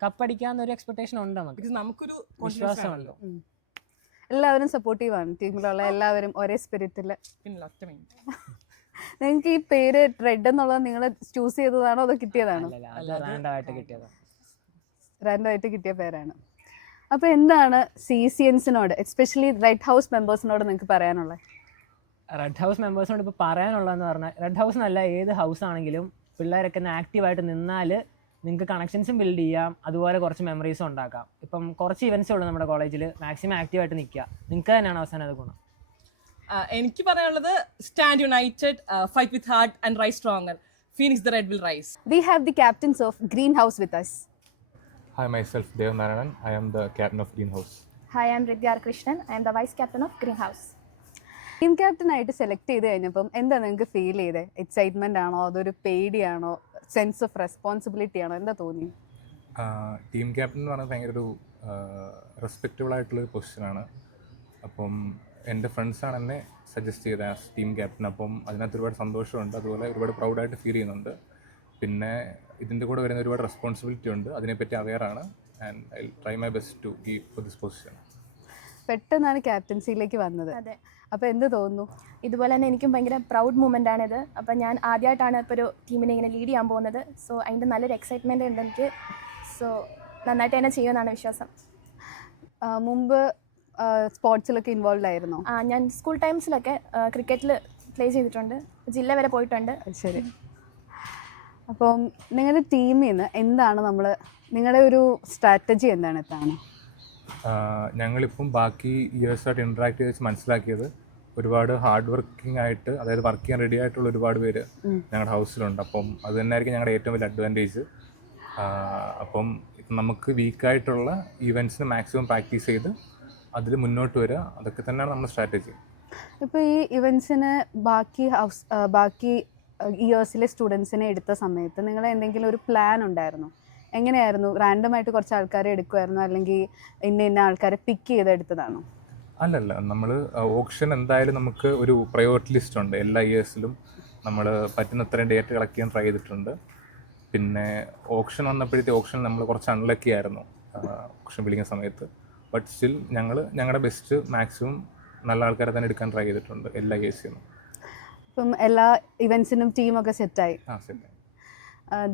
കപ്പടിക്കാന്നൊരു എക്സ്പെക്ടേഷൻ ഉണ്ട് നമുക്ക്. നമുക്കൊരു വിശ്വാസമുണ്ട്. എല്ലാവരും സപ്പോർട്ടീവാണ് ടീമിലുള്ള എല്ലാവരും ഒരേ സ്പിരിറ്റില്. പിന്നെ ഒറ്റ മിനിറ്റ്. നിങ്ങൾക്ക് ഈ പേര് റെഡ് എന്നുള്ളത് നിങ്ങൾ ചൂസ് ചെയ്തതാണോ അതോ കിട്ടിയതാണോ? റാൻഡമായിട്ട് കിട്ടിയതാണ്. റാൻഡമായിട്ട് കിട്ടിയ പേരാണ്. അപ്പോൾ എന്താണ് CCNസിനോട് എസ്പെഷ്യലി റെഡ് ഹൗസ് മെമ്പേഴ്സിനോട് നിങ്ങൾക്ക് പറയാനുള്ളത്? റെഡ് ഹൗസ് മെമ്പേഴ്സിനോട് ഇപ്പോൾ പറയാനുള്ളതെന്ന് പറഞ്ഞാൽ, റെഡ് ഹൗസ് എന്നല്ല ഏത് ഹൗസ് ആണെങ്കിലും പിള്ളേരൊക്കെ ആക്റ്റീവായിട്ട് നിന്നാൽ നിങ്ങൾക്ക് കണക്ഷൻസും ബിൽഡ് ചെയ്യാം, അതുപോലെ കുറച്ച് മെമ്മറീസും ഉണ്ടാക്കാം. ഇപ്പം കുറച്ച് ഇവൻറ്റ്സേ ഉള്ളൂ നമ്മുടെ കോളേജിൽ. മാക്സിമം ആക്റ്റീവായിട്ട് നിൽക്കുക, നിങ്ങൾക്ക് തന്നെയാണ് അവസാനം അത് ഗുണം. എനിക്ക് പറയാനുള്ളത് stand united, fight with heart and rise stronger. Phoenix the Red will rise. We have the captains of Greenhouse with us. Hi, myself Dev Narayanan. I am the captain of Greenhouse. Hi, I am Ridyar Krishnan. I am the vice captain of Greenhouse. Team captain ആയിട്ട് സെലക്ട് ചെയ്ത് കഴിഞ്ഞപ്പം എന്താ നിങ്ങൾക്ക് ഫീൽ ചെയ്തത്? എക്സൈറ്റ്മെന്റ് ആണോ, അതൊരു പേടിയാണോ, സെൻസ് ഓഫ് റെസ്പോൺസിബിലിറ്റി ആണോ, എന്താ തോന്നി? ടീം ക്യാപ്റ്റൻ എന്ന് പറഞ്ഞാൽ ഭയങ്കര ഒരു റെസ്പെക്റ്റബിൾ ആയിട്ടുള്ളൊരു പൊസിഷനാണ്. അപ്പം എൻ്റെ ഫ്രണ്ട്സാണ് എന്നെ സജസ്റ്റ് ചെയ്തത് ആസ് ടീം ക്യാപ്റ്റൻ. അപ്പം അതിനകത്ത് ഒരുപാട് സന്തോഷമുണ്ട്, അതുപോലെ ഒരുപാട് പ്രൗഡായിട്ട് ഫീൽ ചെയ്യുന്നുണ്ട്. പിന്നെ ഇതിൻ്റെ കൂടെ വരുന്ന ഒരുപാട് റെസ്പോൺസിബിലിറ്റി ഉണ്ട്, അതിനെപ്പറ്റി അവെയറാണ്. And I try my best to give for this position. പെട്ടെന്നാണ് ക്യാപ്റ്റൻസിയിലേക്ക് വന്നത്. അതെ. അപ്പോൾ എന്ത് തോന്നുന്നു? ഇതുപോലെ തന്നെ എനിക്കും ഭയങ്കര പ്രൗഡ് മൂമെൻ്റ് ആണിത്. അപ്പം ഞാൻ ആദ്യമായിട്ടാണ് ഇപ്പോൾ ഒരു ടീമിനെ ഇങ്ങനെ ലീഡ് ചെയ്യാൻ പോകുന്നത്. സോ അതിൻ്റെ നല്ലൊരു എക്സൈറ്റ്മെൻ്റ് ഉണ്ട് എനിക്ക്. സോ നന്നായിട്ട് തന്നെ ചെയ്യുമെന്നാണ് വിശ്വാസം. മുമ്പ് സ്പോർട്സിലൊക്കെ ഇൻവോൾവ് ആയിരുന്നോ? ഞാൻ സ്കൂൾ ടൈംസിലൊക്കെ ക്രിക്കറ്റിൽ പ്ലേ ചെയ്തിട്ടുണ്ട്, ജില്ല വരെ പോയിട്ടുണ്ട്. ശരി. അപ്പം നിങ്ങളുടെ ടീമിൽ നിന്ന് എന്താണ് നിങ്ങളുടെ ഒരു സ്ട്രാറ്റജി എന്താണ് എത്താണ്? ഞങ്ങളിപ്പം ബാക്കി ഇയേഴ്സായിട്ട് ഇൻട്രാക്ട് ചെയ്ത് മനസ്സിലാക്കിയത് ഒരുപാട് ഹാർഡ് വർക്കിംഗ് ആയിട്ട്, അതായത് വർക്ക് ചെയ്യാൻ റെഡി ആയിട്ടുള്ള ഒരുപാട് പേര് ഞങ്ങളുടെ ഹൗസിലുണ്ട്. അപ്പം അത് തന്നെയായിരിക്കും ഞങ്ങളുടെ ഏറ്റവും വലിയ അഡ്വാൻറ്റേജ്. അപ്പം നമുക്ക് വീക്കായിട്ടുള്ള ഈവൻറ്റ്സിന് മാക്സിമം പ്രാക്ടീസ് ചെയ്ത് അതിൽ മുന്നോട്ട് വരിക, അതൊക്കെ തന്നെയാണ് നമ്മുടെ സ്ട്രാറ്റജി. ഇപ്പോൾ ഈ ഇവൻറ്റ്സിന് ബാക്കി ഇയേഴ്സിലെ സ്റ്റുഡൻസിനെ എടുത്ത സമയത്ത് നിങ്ങൾ എന്തെങ്കിലും ഒരു പ്ലാൻ ഉണ്ടായിരുന്നോ? എങ്ങനെയായിരുന്നു? റാൻഡമായിട്ട് കുറച്ച് ആൾക്കാരെ എടുക്കുമായിരുന്നു, അല്ലെങ്കിൽ ഇന്ന ആൾക്കാരെ പിക്ക് ചെയ്ത് എടുത്തതാണോ? അല്ലല്ല, നമ്മൾ ഓപ്ഷൻ എന്തായാലും നമുക്ക് ഒരു പ്രയോറിറ്റി ലിസ്റ്റ് ഉണ്ട്. എല്ലാ ഇയേഴ്സിലും നമ്മൾ പറ്റുന്നത്രയും ഡേറ്റ് കളക്ട് ചെയ്യാൻ ട്രൈ ചെയ്തിട്ടുണ്ട്. പിന്നെ ഓപ്ഷൻ ഓപ്ഷൻ നമ്മൾ കുറച്ച് അൺലക്കി ആയിരുന്നു ഓപ്ഷൻ വിളിക്കുന്ന സമയത്ത്. ബട്ട് സ്റ്റിൽ ഞങ്ങളുടെ ബെസ്റ്റ് മാക്സിമം നല്ല ആൾക്കാരെ തന്നെ എടുക്കാൻ ട്രൈ ചെയ്തിട്ടുണ്ട് എല്ലാ കേസിലും. ഇപ്പം എല്ലാ ഇവൻറ്റ്സിനും ടീമൊക്കെ സെറ്റായി.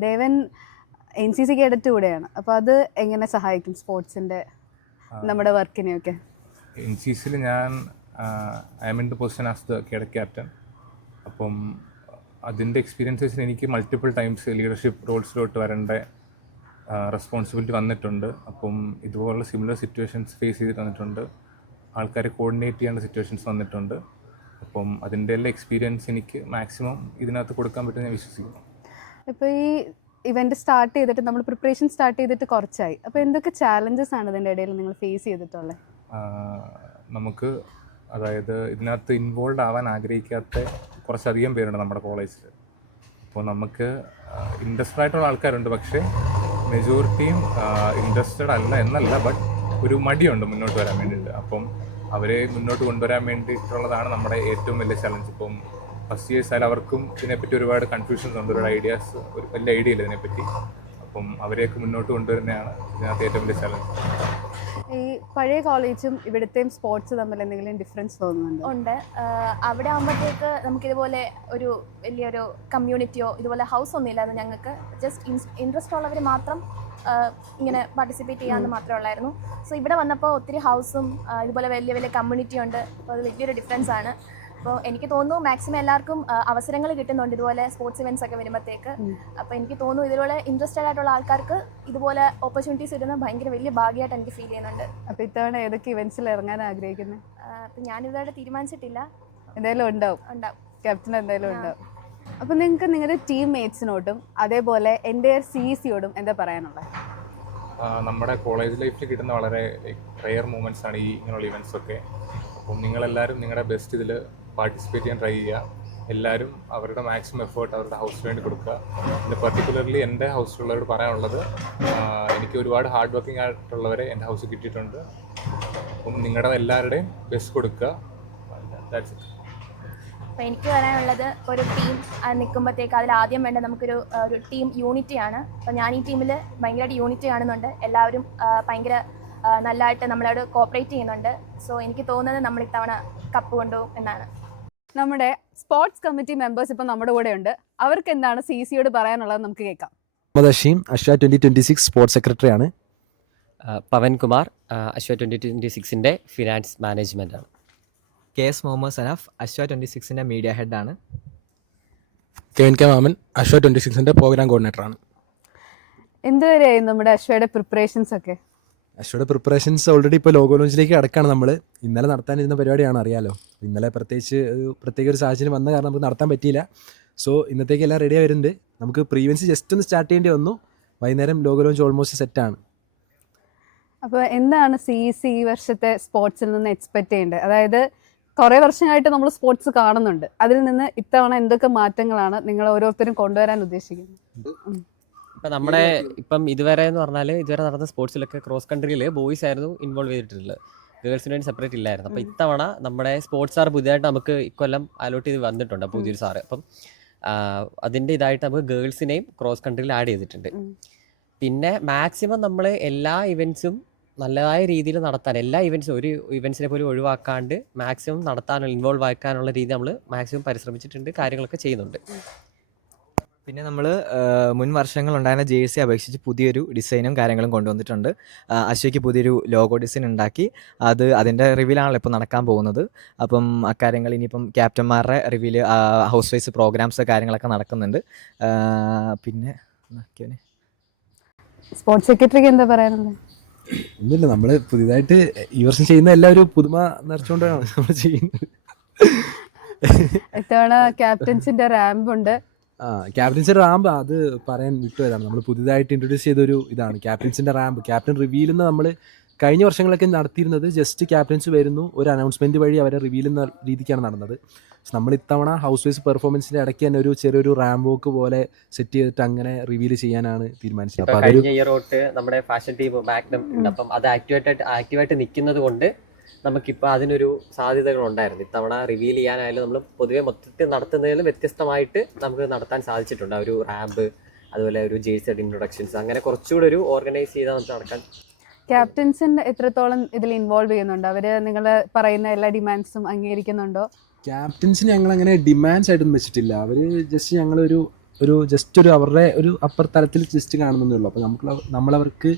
ദേവൻ NCC കേഡറ്റ് കൂടെയാണ്. അപ്പോൾ അത് എങ്ങനെ സഹായിക്കും സ്പോർട്സിൻ്റെ നമ്മുടെ വർക്കിനെയൊക്കെ? NCCയിൽ ഞാൻ I M in the position as the cadet captain. അപ്പം അതിൻ്റെ എക്സ്പീരിയൻസസിന് എനിക്ക് മൾട്ടിപ്പിൾ ടൈംസ് ലീഡർഷിപ്പ് റോൾസിലോട്ട് വരേണ്ട റെസ്പോൺസിബിലിറ്റി വന്നിട്ടുണ്ട്. അപ്പം ഇതുപോലുള്ള സിമിലർ സിറ്റുവേഷൻസ് ഫേസ് ചെയ്തിട്ട് വന്നിട്ടുണ്ട്. ആൾക്കാരെ കോർഡിനേറ്റ് ചെയ്യേണ്ട സിറ്റുവേഷൻസ് വന്നിട്ടുണ്ട്. അപ്പം അതിൻ്റെ എല്ലാ എക്സ്പീരിയൻസ് എനിക്ക് മാക്സിമം ഇതിനകത്ത് കൊടുക്കാൻ പറ്റുമെന്ന് ഞാൻ വിശ്വസിക്കുന്നു. ഇപ്പോൾ ഈ ഇവന്റ് സ്റ്റാർട്ട് ചെയ്തിട്ട് നമ്മൾ പ്രിപ്പറേഷൻ സ്റ്റാർട്ട് ചെയ്തിട്ട് കുറച്ചായി. അപ്പോൾ എന്തൊക്കെ ചാലഞ്ചസ് ആണ് ഇതിൻ്റെ ഇടയിൽ നിങ്ങൾ ഫേസ് ചെയ്തിട്ടുള്ളത്? നമുക്ക് അതായത് ഇതിനകത്ത് ഇൻവോൾവ് ആവാൻ ആഗ്രഹിക്കാത്ത കുറച്ചധികം പേരുണ്ട് നമ്മുടെ കോളേജിൽ. അപ്പോൾ നമുക്ക് ഇൻട്രസ്റ്റഡ് ആയിട്ടുള്ള ആൾക്കാരുണ്ട്, പക്ഷേ മെജോറിറ്റിയും ഇൻട്രസ്റ്റഡ് അല്ല എന്നല്ല, ബട്ട് ഒരു മടിയുണ്ട് മുന്നോട്ട് വരാൻ വേണ്ടിയിട്ട്. അപ്പം അവരെ മുന്നോട്ട് കൊണ്ടുവരാൻ വേണ്ടിയിട്ടുള്ളതാണ് നമ്മുടെ ഏറ്റവും വലിയ ചലഞ്ച്. ഇപ്പം ഫസ്റ്റ് ഇയേഴ്സ് ആയാലും അവർക്കും ഇതിനെപ്പറ്റി ഒരുപാട് കൺഫ്യൂഷൻസ് ഉണ്ട്, ഒരുപാട് ഐഡിയാസ്, ഒരു വലിയ ഐഡിയ ഇല്ല ഇതിനെപ്പറ്റി. അപ്പം അവരെയൊക്കെ മുന്നോട്ട് കൊണ്ടുവരുന്നതാണ് ഇതിനകത്ത് ഏറ്റവും വലിയ ചലഞ്ച്. ഈ പഴയ കോളേജും ഇവിടുത്തെയും സ്പോർട്സ് തമ്മിൽ എന്തെങ്കിലും ഡിഫറൻസ് തോന്നുന്നുണ്ടോ? ഉണ്ട്. അവിടെ ആകുമ്പോഴത്തേക്ക് നമുക്കിതുപോലെ ഒരു വലിയൊരു കമ്മ്യൂണിറ്റിയോ ഇതുപോലെ ഹൗസ് ഒന്നും ഇല്ലായിരുന്നു ഞങ്ങൾക്ക്. ജസ്റ്റ് ഇൻട്രസ്റ്റ് ഉള്ളവർ മാത്രം ഇങ്ങനെ പാർട്ടിസിപ്പേറ്റ് ചെയ്യാമെന്ന് മാത്രമേ ഉള്ളായിരുന്നു. സോ ഇവിടെ വന്നപ്പോൾ ഒത്തിരി ഹൗസും ഇതുപോലെ വലിയ വലിയ കമ്മ്യൂണിറ്റി ഉണ്ട്. അപ്പോൾ അത് വലിയൊരു ഡിഫറൻസ് ആണ്. അപ്പോൾ എനിക്ക് തോന്നുന്നു മാക്സിമം എല്ലാവർക്കും അവസരങ്ങൾ കിട്ടുന്നുണ്ട് ഇതുപോലെ സ്പോർട്സ് ഇവൻറ്റ്സ് ഒക്കെ വരുമ്പോഴത്തേക്ക്. അപ്പോൾ എനിക്ക് തോന്നുന്നു ഇതിലുള്ള ഇൻട്രസ്റ്റഡ് ആയിട്ടുള്ള ആൾക്കാർക്ക് ഇതുപോലെ ഓപ്പർച്യൂണിറ്റീസ് കിട്ടുന്നത് ഭയങ്കര വലിയ ഭാഗ്യമായിട്ട് എനിക്ക് ഫീൽ ചെയ്യുന്നുണ്ട്. അപ്പോൾ ഇത്തവണ ഏതൊക്കെ ഇവൻറ്റ്സിൽ ഇറങ്ങാൻ ആഗ്രഹിക്കുന്നത്? അപ്പോൾ ഞാനിതുവരെ തീരുമാനിച്ചിട്ടില്ല. എന്തായാലും ഉണ്ടാവും, ക്യാപ്റ്റൻ എന്തായാലും ഉണ്ടാവും. അപ്പോൾ നിങ്ങൾക്ക് നിങ്ങളുടെ ടീം മേറ്റ്സിനോടും അതേപോലെ എൻ്റെ CECയോടും എന്താ പറയാനുള്ളത്? നമ്മുടെ കോളേജ് ലൈഫിൽ കിട്ടുന്ന വളരെ റെയർ മൂമെൻറ്റ്സ് ആണ് ഈ ഇങ്ങനെയുള്ള ഇവൻറ്റ്സ് ഒക്കെ. അപ്പം നിങ്ങളെല്ലാവരും നിങ്ങളുടെ ബെസ്റ്റ് ഇതിൽ പാർട്ടിസിപ്പേറ്റ് ചെയ്യാൻ ട്രൈ ചെയ്യുക. എല്ലാവരും അവരുടെ മാക്സിമം എഫേർട്ട് അവരുടെ ഹൗസിന് വേണ്ടി കൊടുക്കുക. പിന്നെ പർട്ടിക്കുലർലി എൻ്റെ ഹൗസിലുള്ളവരോട് പറയാനുള്ളത്, എനിക്ക് ഒരുപാട് ഹാർഡ് വർക്കിംഗ് ആയിട്ടുള്ളവരെ എൻ്റെ ഹൗസിൽ കിട്ടിയിട്ടുണ്ട്. അപ്പം നിങ്ങളുടെ എല്ലാവരുടെയും ബെസ്റ്റ് കൊടുക്കുക. That's it. അപ്പോൾ എനിക്ക് പറയാനുള്ളത്, ഒരു ടീം നിൽക്കുമ്പോഴത്തേക്ക് അതിൽ ആദ്യം വേണ്ട നമുക്കൊരു ടീം യൂണിറ്റിയാണ്. അപ്പോൾ ഞാൻ ഈ ടീമിൽ ഭയങ്കരമായിട്ട് യൂണിറ്റി കാണുന്നുണ്ട്. എല്ലാവരും ഭയങ്കര നല്ലതായിട്ട് നമ്മളോട് കോപ്പറേറ്റ് ചെയ്യുന്നുണ്ട്. സോ എനിക്ക് തോന്നുന്നത് നമ്മൾ ഇത്തവണ കപ്പ് കൊണ്ടുപോകും എന്നാണ്. നമ്മുടെ സ്പോർട്സ് കമ്മിറ്റി മെമ്പേഴ്സ് ഇപ്പം നമ്മുടെ കൂടെ ഉണ്ട്. അവർക്ക് എന്താണ് CECയോട് പറയാനുള്ളത് നമുക്ക് കേൾക്കാം. മുഹമ്മദ് അശ്വ 2026 സ്പോർട്സ് സെക്രട്ടറിയാണ്. പവൻകുമാർ അശ്വ 2026ൻ്റെ ഫിനാൻസ് മാനേജ്മെൻറ്റാണ്. KS മുഹമ്മദ് സനഫ് അശ്വ 26ൻ്റെ മീഡിയ ഹെഡാണ്. Kevin K Mammen Ashwa 26ൻ്റെ programme കോർഡിനേറ്ററാണ്. എന്തുവരെയായി നമ്മുടെ അശ്വയുടെ പ്രിപ്പറേഷൻസ് ഒക്കെ? അശ്വയുടെ പ്രിപ്പറേഷൻസ് ഓൾറെഡി ഇപ്പോൾ ലോഗോ ലോഞ്ചിലേക്ക് അടക്കാണ്. നമ്മൾ ഇന്നലെ നടത്താനിരുന്ന പരിപാടിയാണ്, അറിയാലോ. ഇന്നലെ പ്രത്യേക ഒരു സാഹചര്യം വന്ന കാരണം നമുക്ക് നടത്താൻ പറ്റിയില്ല. സോ ഇന്നത്തേക്ക് എല്ലാം റെഡിയായി വരുന്നുണ്ട്. നമുക്ക് പ്രീവൻസ് ജസ്റ്റ് ഒന്ന് സ്റ്റാർട്ട് ചെയ്യേണ്ടി വന്നു. വൈകുന്നേരം ലോഗോ ലോഞ്ച് ഓൾമോസ്റ്റ് സെറ്റാണ്. അപ്പോൾ എന്താണ് CEC ഈ വർഷത്തെ സ്പോർട്സിൽ നിന്ന് എക്സ്പെക്റ്റ് ചെയ്യേണ്ടത്? അതായത് കുറേ വർഷങ്ങളായിട്ട് നമ്മൾ സ്പോർട്സ് കാണുന്നുണ്ട്. അതിൽ നിന്ന് ഇത്തവണ എന്തൊക്കെ മാറ്റങ്ങളാണ് നിങ്ങൾ ഓരോരുത്തരും കൊണ്ടുവരാൻ ഉദ്ദേശിക്കുന്നത്? ഇപ്പം ഇതുവരെ എന്ന് പറഞ്ഞാൽ ഇതുവരെ നടന്ന സ്പോർട്സിലൊക്കെ ക്രോസ് കൺട്രിയിൽ ബോയ്സ് ആയിരുന്നു ഇൻവോൾവ് ചെയ്തിട്ടുള്ളത്, ഗേൾസിന് വേണ്ടി സെപ്പറേറ്റ് ഇല്ലായിരുന്നു. അപ്പോൾ ഇത്തവണ നമ്മുടെ സ്പോർട്സ് സാർ പുതിയതായിട്ട് നമുക്ക് ഇക്കൊല്ലം അലോട്ട് ചെയ്ത് വന്നിട്ടുണ്ട്, പുതിയൊരു സാറ്. അപ്പം അതിൻ്റെ ഇതായിട്ട് നമുക്ക് ഗേൾസിനെയും ക്രോസ് കൺട്രിയിൽ ആഡ് ചെയ്തിട്ടുണ്ട്. പിന്നെ മാക്സിമം നമ്മൾ എല്ലാ ഇവൻറ്റ്സും നല്ലതായ രീതിയിൽ നടത്താൻ, എല്ലാ ഇവൻറ്റ്സും ഒരു ഇവൻറ്റ്സിനെ പോലും ഒഴിവാക്കാണ്ട് മാക്സിമം നടത്താനുള്ള ഇൻവോൾവ് ആക്കാനുള്ള രീതി നമ്മൾ മാക്സിമം പരിശ്രമിച്ചിട്ടുണ്ട്, കാര്യങ്ങളൊക്കെ ചെയ്യുന്നുണ്ട്. പിന്നെ നമ്മൾ മുൻ വർഷങ്ങളുണ്ടായിരുന്ന ജേഴ്സി അപേക്ഷിച്ച് പുതിയൊരു ഡിസൈനും കാര്യങ്ങളും കൊണ്ടുവന്നിട്ടുണ്ട്. അശ്വയ്ക്ക് പുതിയൊരു ലോഗോ ഡിസൈൻ ഉണ്ടാക്കി. അതിൻ്റെ റിവീലാണല്ലോ ഇപ്പോൾ നടക്കാൻ പോകുന്നത്. അപ്പം അക്കാര്യങ്ങൾ ഇനിയിപ്പം ക്യാപ്റ്റന്മാരുടെ റിവീൽ, ഹൗസ് വൈസ് പ്രോഗ്രാംസ് കാര്യങ്ങളൊക്കെ നടക്കുന്നുണ്ട്. പിന്നെ സ്പോർട്സ് സെക്രട്ടറിക്ക് എന്താ പറയാനുള്ളത്? ഒന്നുമില്ല, നമ്മൾ പുതിയതായിട്ട് ഈ വർഷം ചെയ്യുന്ന എല്ലാ ഒരു പുതുമ നിറച്ചുകൊണ്ടാണ് നമ്മൾ ചെയ്യുന്നത്. ഇത്തവണ ക്യാപ്റ്റൻസിന്റെ റാമ്പ് ഉണ്ട്. ക്യാപ്റ്റൻസിൻ്റെ റാമ്പ് അത് പറയാൻ വിട്ടുപോയതാണ്. നമ്മൾ പുതിയതായിട്ട് ഇൻട്രൊഡ്യൂസ് ചെയ്തൊരു ഇതാണ് ക്യാപ്റ്റൻസിൻ്റെ റാമ്പ്. ക്യാപ്റ്റൻ റിവീലെന്ന് നമ്മൾ കഴിഞ്ഞ വർഷങ്ങളൊക്കെ നടത്തിയിരുന്നത് ജസ്റ്റ് ക്യാപ്റ്റൻസ് വരുന്നു, ഒരു അനൗൺസ്മെൻറ്റ് വഴി അവരെ റിവീൽ എന്ന രീതിക്കാണ് നടന്നത്. നമ്മൾ ഇത്തവണ ഹൗസ് വൈസ് പെർഫോമൻസിൻ്റെ ഇടയ്ക്ക് തന്നെ ഒരു ചെറിയൊരു റാമ്പ് വോക്ക് പോലെ സെറ്റ് ചെയ്തിട്ട് അങ്ങനെ റിവീൽ ചെയ്യാനാണ് തീരുമാനിച്ചത്. അപ്പോൾ കഴിഞ്ഞ ഇയർ തൊട്ട് നമ്മുടെ ഫാഷൻ ടീം മാഗ്നം ഉണ്ട്. അപ്പം അത് ആക്റ്റീവായിട്ട് നിൽക്കുന്നത് കൊണ്ട് നമുക്കിപ്പോൾ അതിനൊരു സാധ്യതകൾ ഉണ്ടായിരുന്നു. ഇത്തവണ റിവീൽ ചെയ്യാനായാലും നമ്മൾ പൊതുവെ മൊത്തത്തിൽ നടത്തുന്നതിൽ വ്യത്യസ്തമായിട്ട് നമുക്ക് നടത്താൻ സാധിച്ചിട്ടുണ്ട്. ഒരു റാമ്പ്, അതുപോലെ ഒരു ജേഴ്സി ഇൻട്രൊഡക്ഷൻസ്, അങ്ങനെ കുറച്ചുകൂടെ ഒരു ഓർഗനൈസ് ചെയ്താൽ നമുക്ക് നടക്കാൻ. ക്യാപ്റ്റൻസിന് എത്രത്തോളം ഇതിൽ ഇൻവോൾവ് ചെയ്യുന്നുണ്ട്? അവർ നിങ്ങൾ പറയുന്ന എല്ലാ ഡിമാൻഡ്സും അംഗീകരിക്കുന്നുണ്ടോ? ക്യാപ്റ്റൻസിന് ഞങ്ങൾ അങ്ങനെ ഡിമാൻഡ്സ് ആയിട്ടൊന്നും വെച്ചിട്ടില്ല. അവർ ജസ്റ്റ് ഞങ്ങളൊരു അവരുടെ ഒരു അപ്പർ തലത്തിൽ ജസ്റ്റ് കാണുന്നതേ ഉള്ളൂ. അപ്പോൾ നമ്മളവർക്ക്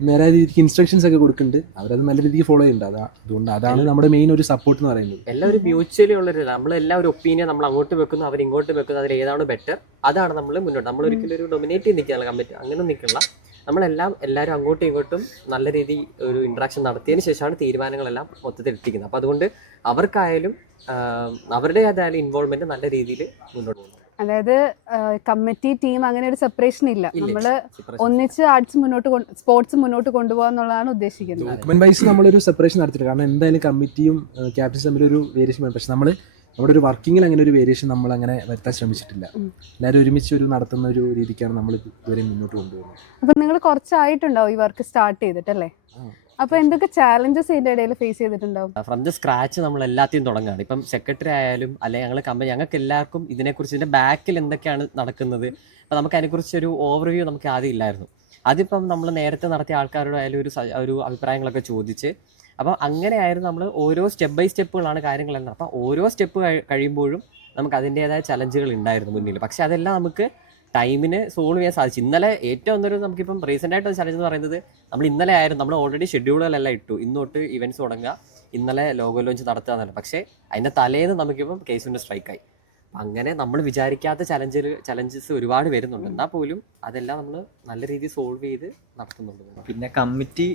നേരെ രീതിക്ക് ഇൻസ്ട്രക്ഷൻസ് ഒക്കെ കൊടുക്കുന്നുണ്ട്. അവരത് നല്ല രീതിക്ക് ഫോളോ ചെയ്യുന്നുണ്ട്. അതുകൊണ്ട് അതാണ് നമ്മുടെ മെയിൻ ഒരു സപ്പോർട്ട് എന്ന് പറയുന്നത്. എല്ലാം ഒരു മ്യൂച്വലി ഉള്ളൊരു നമ്മളെല്ലാം ഒരു ഒപ്പീനിയൻ നമ്മൾ അങ്ങോട്ട് വെക്കുന്നു, അവർ ഇങ്ങോട്ട് വെക്കുന്നു, അതിൽ ഏതാണ് ബെറ്റർ അതാണ് നമ്മൾ മുന്നോട്ട്. നമ്മൾ ഒരിക്കലും ഒരു ഡൊമിനേറ്റ് ചെയ്ത് നിൽക്കുക കമ്മിറ്റി അങ്ങനെ നിൽക്കില്ല. എല്ലാവരും അങ്ങോട്ടും ഇങ്ങോട്ടും നല്ല രീതി ഒരു ഇൻട്രാക്ഷൻ നടത്തിയതിന് ശേഷമാണ് തീരുമാനങ്ങളെല്ലാം മൊത്തത്തിൽ എത്തിക്കുന്നത്. അപ്പോൾ അതുകൊണ്ട് അവർക്കായാലും അവരുടേതായാലും ഇൻവോൾവ്മെന്റ് നല്ല രീതിയിൽ മുന്നോട്ട് പോകുന്നു. അതായത് കമ്മിറ്റി ടീം അങ്ങനെ ഒരു സെപ്പറേഷൻ ഇല്ല, നമ്മൾ ഒന്നിച്ച് ആർട്സ് സ്പോർട്സ് മുന്നോട്ട് കൊണ്ടുപോകാന്നുള്ളതാണ് ഉദ്ദേശിക്കുന്നത്. ഡോക്യുമെന്റ് വൈസ് നമ്മളൊരു സെപ്പറേഷൻ നടത്തിയിട്ടുണ്ട്. കാരണം എന്തായാലും കമ്മിറ്റിയും ക്യാപ്റ്റൻസ് തമ്മിലൊരു വേരിയേഷൻ വേണം. പക്ഷെ നമ്മുടെ ഒരു വർക്കിങ്ങിൽ അങ്ങനെ ഒരു വേരിയേഷൻ നമ്മൾ അങ്ങനെ വരുത്താൻ ശ്രമിച്ചിട്ടില്ല. എല്ലാവരും ഒരുമിച്ച് ഒരു നടത്തുന്ന ഒരു രീതിക്കാണ് നമ്മൾ ഇതുവരെ മുന്നോട്ട് കൊണ്ടുപോകുന്നത്. അപ്പം നിങ്ങൾ കുറച്ചായിട്ടുണ്ടാവും ഈ വർക്ക് സ്റ്റാർട്ട് ചെയ്തിട്ടല്ലേ? അപ്പോൾ എന്തൊക്കെ ചാലഞ്ചസ് ഇതിൻ്റെ ഇടയിൽ ഫേസ് ചെയ്തിട്ടുണ്ടാവും? ഫ്രം ദ സ്ക്രാച്ച് നമ്മൾ എല്ലാத்தைയും തുടങ്ങുകയാണ്. ഇപ്പം സെക്രട്ടറി ആയാലും അല്ലെങ്കിൽ ഞങ്ങൾ കമ്പനി ഞങ്ങൾക്ക് എല്ലാവർക്കും ഇതിനെക്കുറിച്ച് ഇതിൻ്റെ ബാക്കിൽ എന്തൊക്കെയാണ് നടക്കുന്നത് അപ്പോൾ നമുക്ക് അതിനെക്കുറിച്ച് ഒരു ഓവർവ്യൂ നമുക്ക് ആദ്യം ഇല്ലായിരുന്നു. അതിപ്പം നമ്മൾ നേരത്തെ നടത്തിയ ആൾക്കാരോട് ആയാലും ഒരു അഭിപ്രായങ്ങളൊക്കെ ചോദിച്ച് അപ്പം അങ്ങനെയായിരുന്നു നമ്മൾ ഓരോ സ്റ്റെപ്പ് ബൈ സ്റ്റെപ്പുകളാണ് കാര്യങ്ങളെല്ലാം. അപ്പം ഓരോ സ്റ്റെപ്പ് കഴിയുമ്പോഴും നമുക്ക് അതിൻ്റേതായ ചലഞ്ചുകൾ ഉണ്ടായിരുന്നു മുന്നിൽ. പക്ഷെ അതെല്ലാം നമുക്ക് ടൈമിന് സോൾവ് ചെയ്യാൻ സാധിച്ചു. ഇന്നലെ ഏറ്റവും നമുക്കിപ്പം റീസെൻ്റ് ആയിട്ട് ചലഞ്ച് എന്ന് പറയുന്നത് ഇന്നലെ ആയിരുന്നു നമ്മൾ ഓൾറെഡി ഷെഡ്യൂളുകളെല്ലാം ഇട്ടു, ഇന്ന് തൊട്ട് ഇവൻറ്റ്സ് തുടങ്ങുക, ഇന്നലെ ലോഗോ ലോഞ്ച് നടത്തുക എന്നല്ല. പക്ഷേ അതിൻ്റെ തലേന്ന് നമുക്കിപ്പം കേസിൻ്റെ സ്ട്രൈക്കായി. അങ്ങനെ നമ്മൾ വിചാരിക്കാത്ത ചലഞ്ചസ് ഒരുപാട് വരുന്നുണ്ട്. എന്നാൽ പോലും അതെല്ലാം നമ്മൾ നല്ല രീതിയിൽ സോൾവ് ചെയ്ത് നടത്തുന്നുണ്ട്. പിന്നെ കമ്മിറ്റി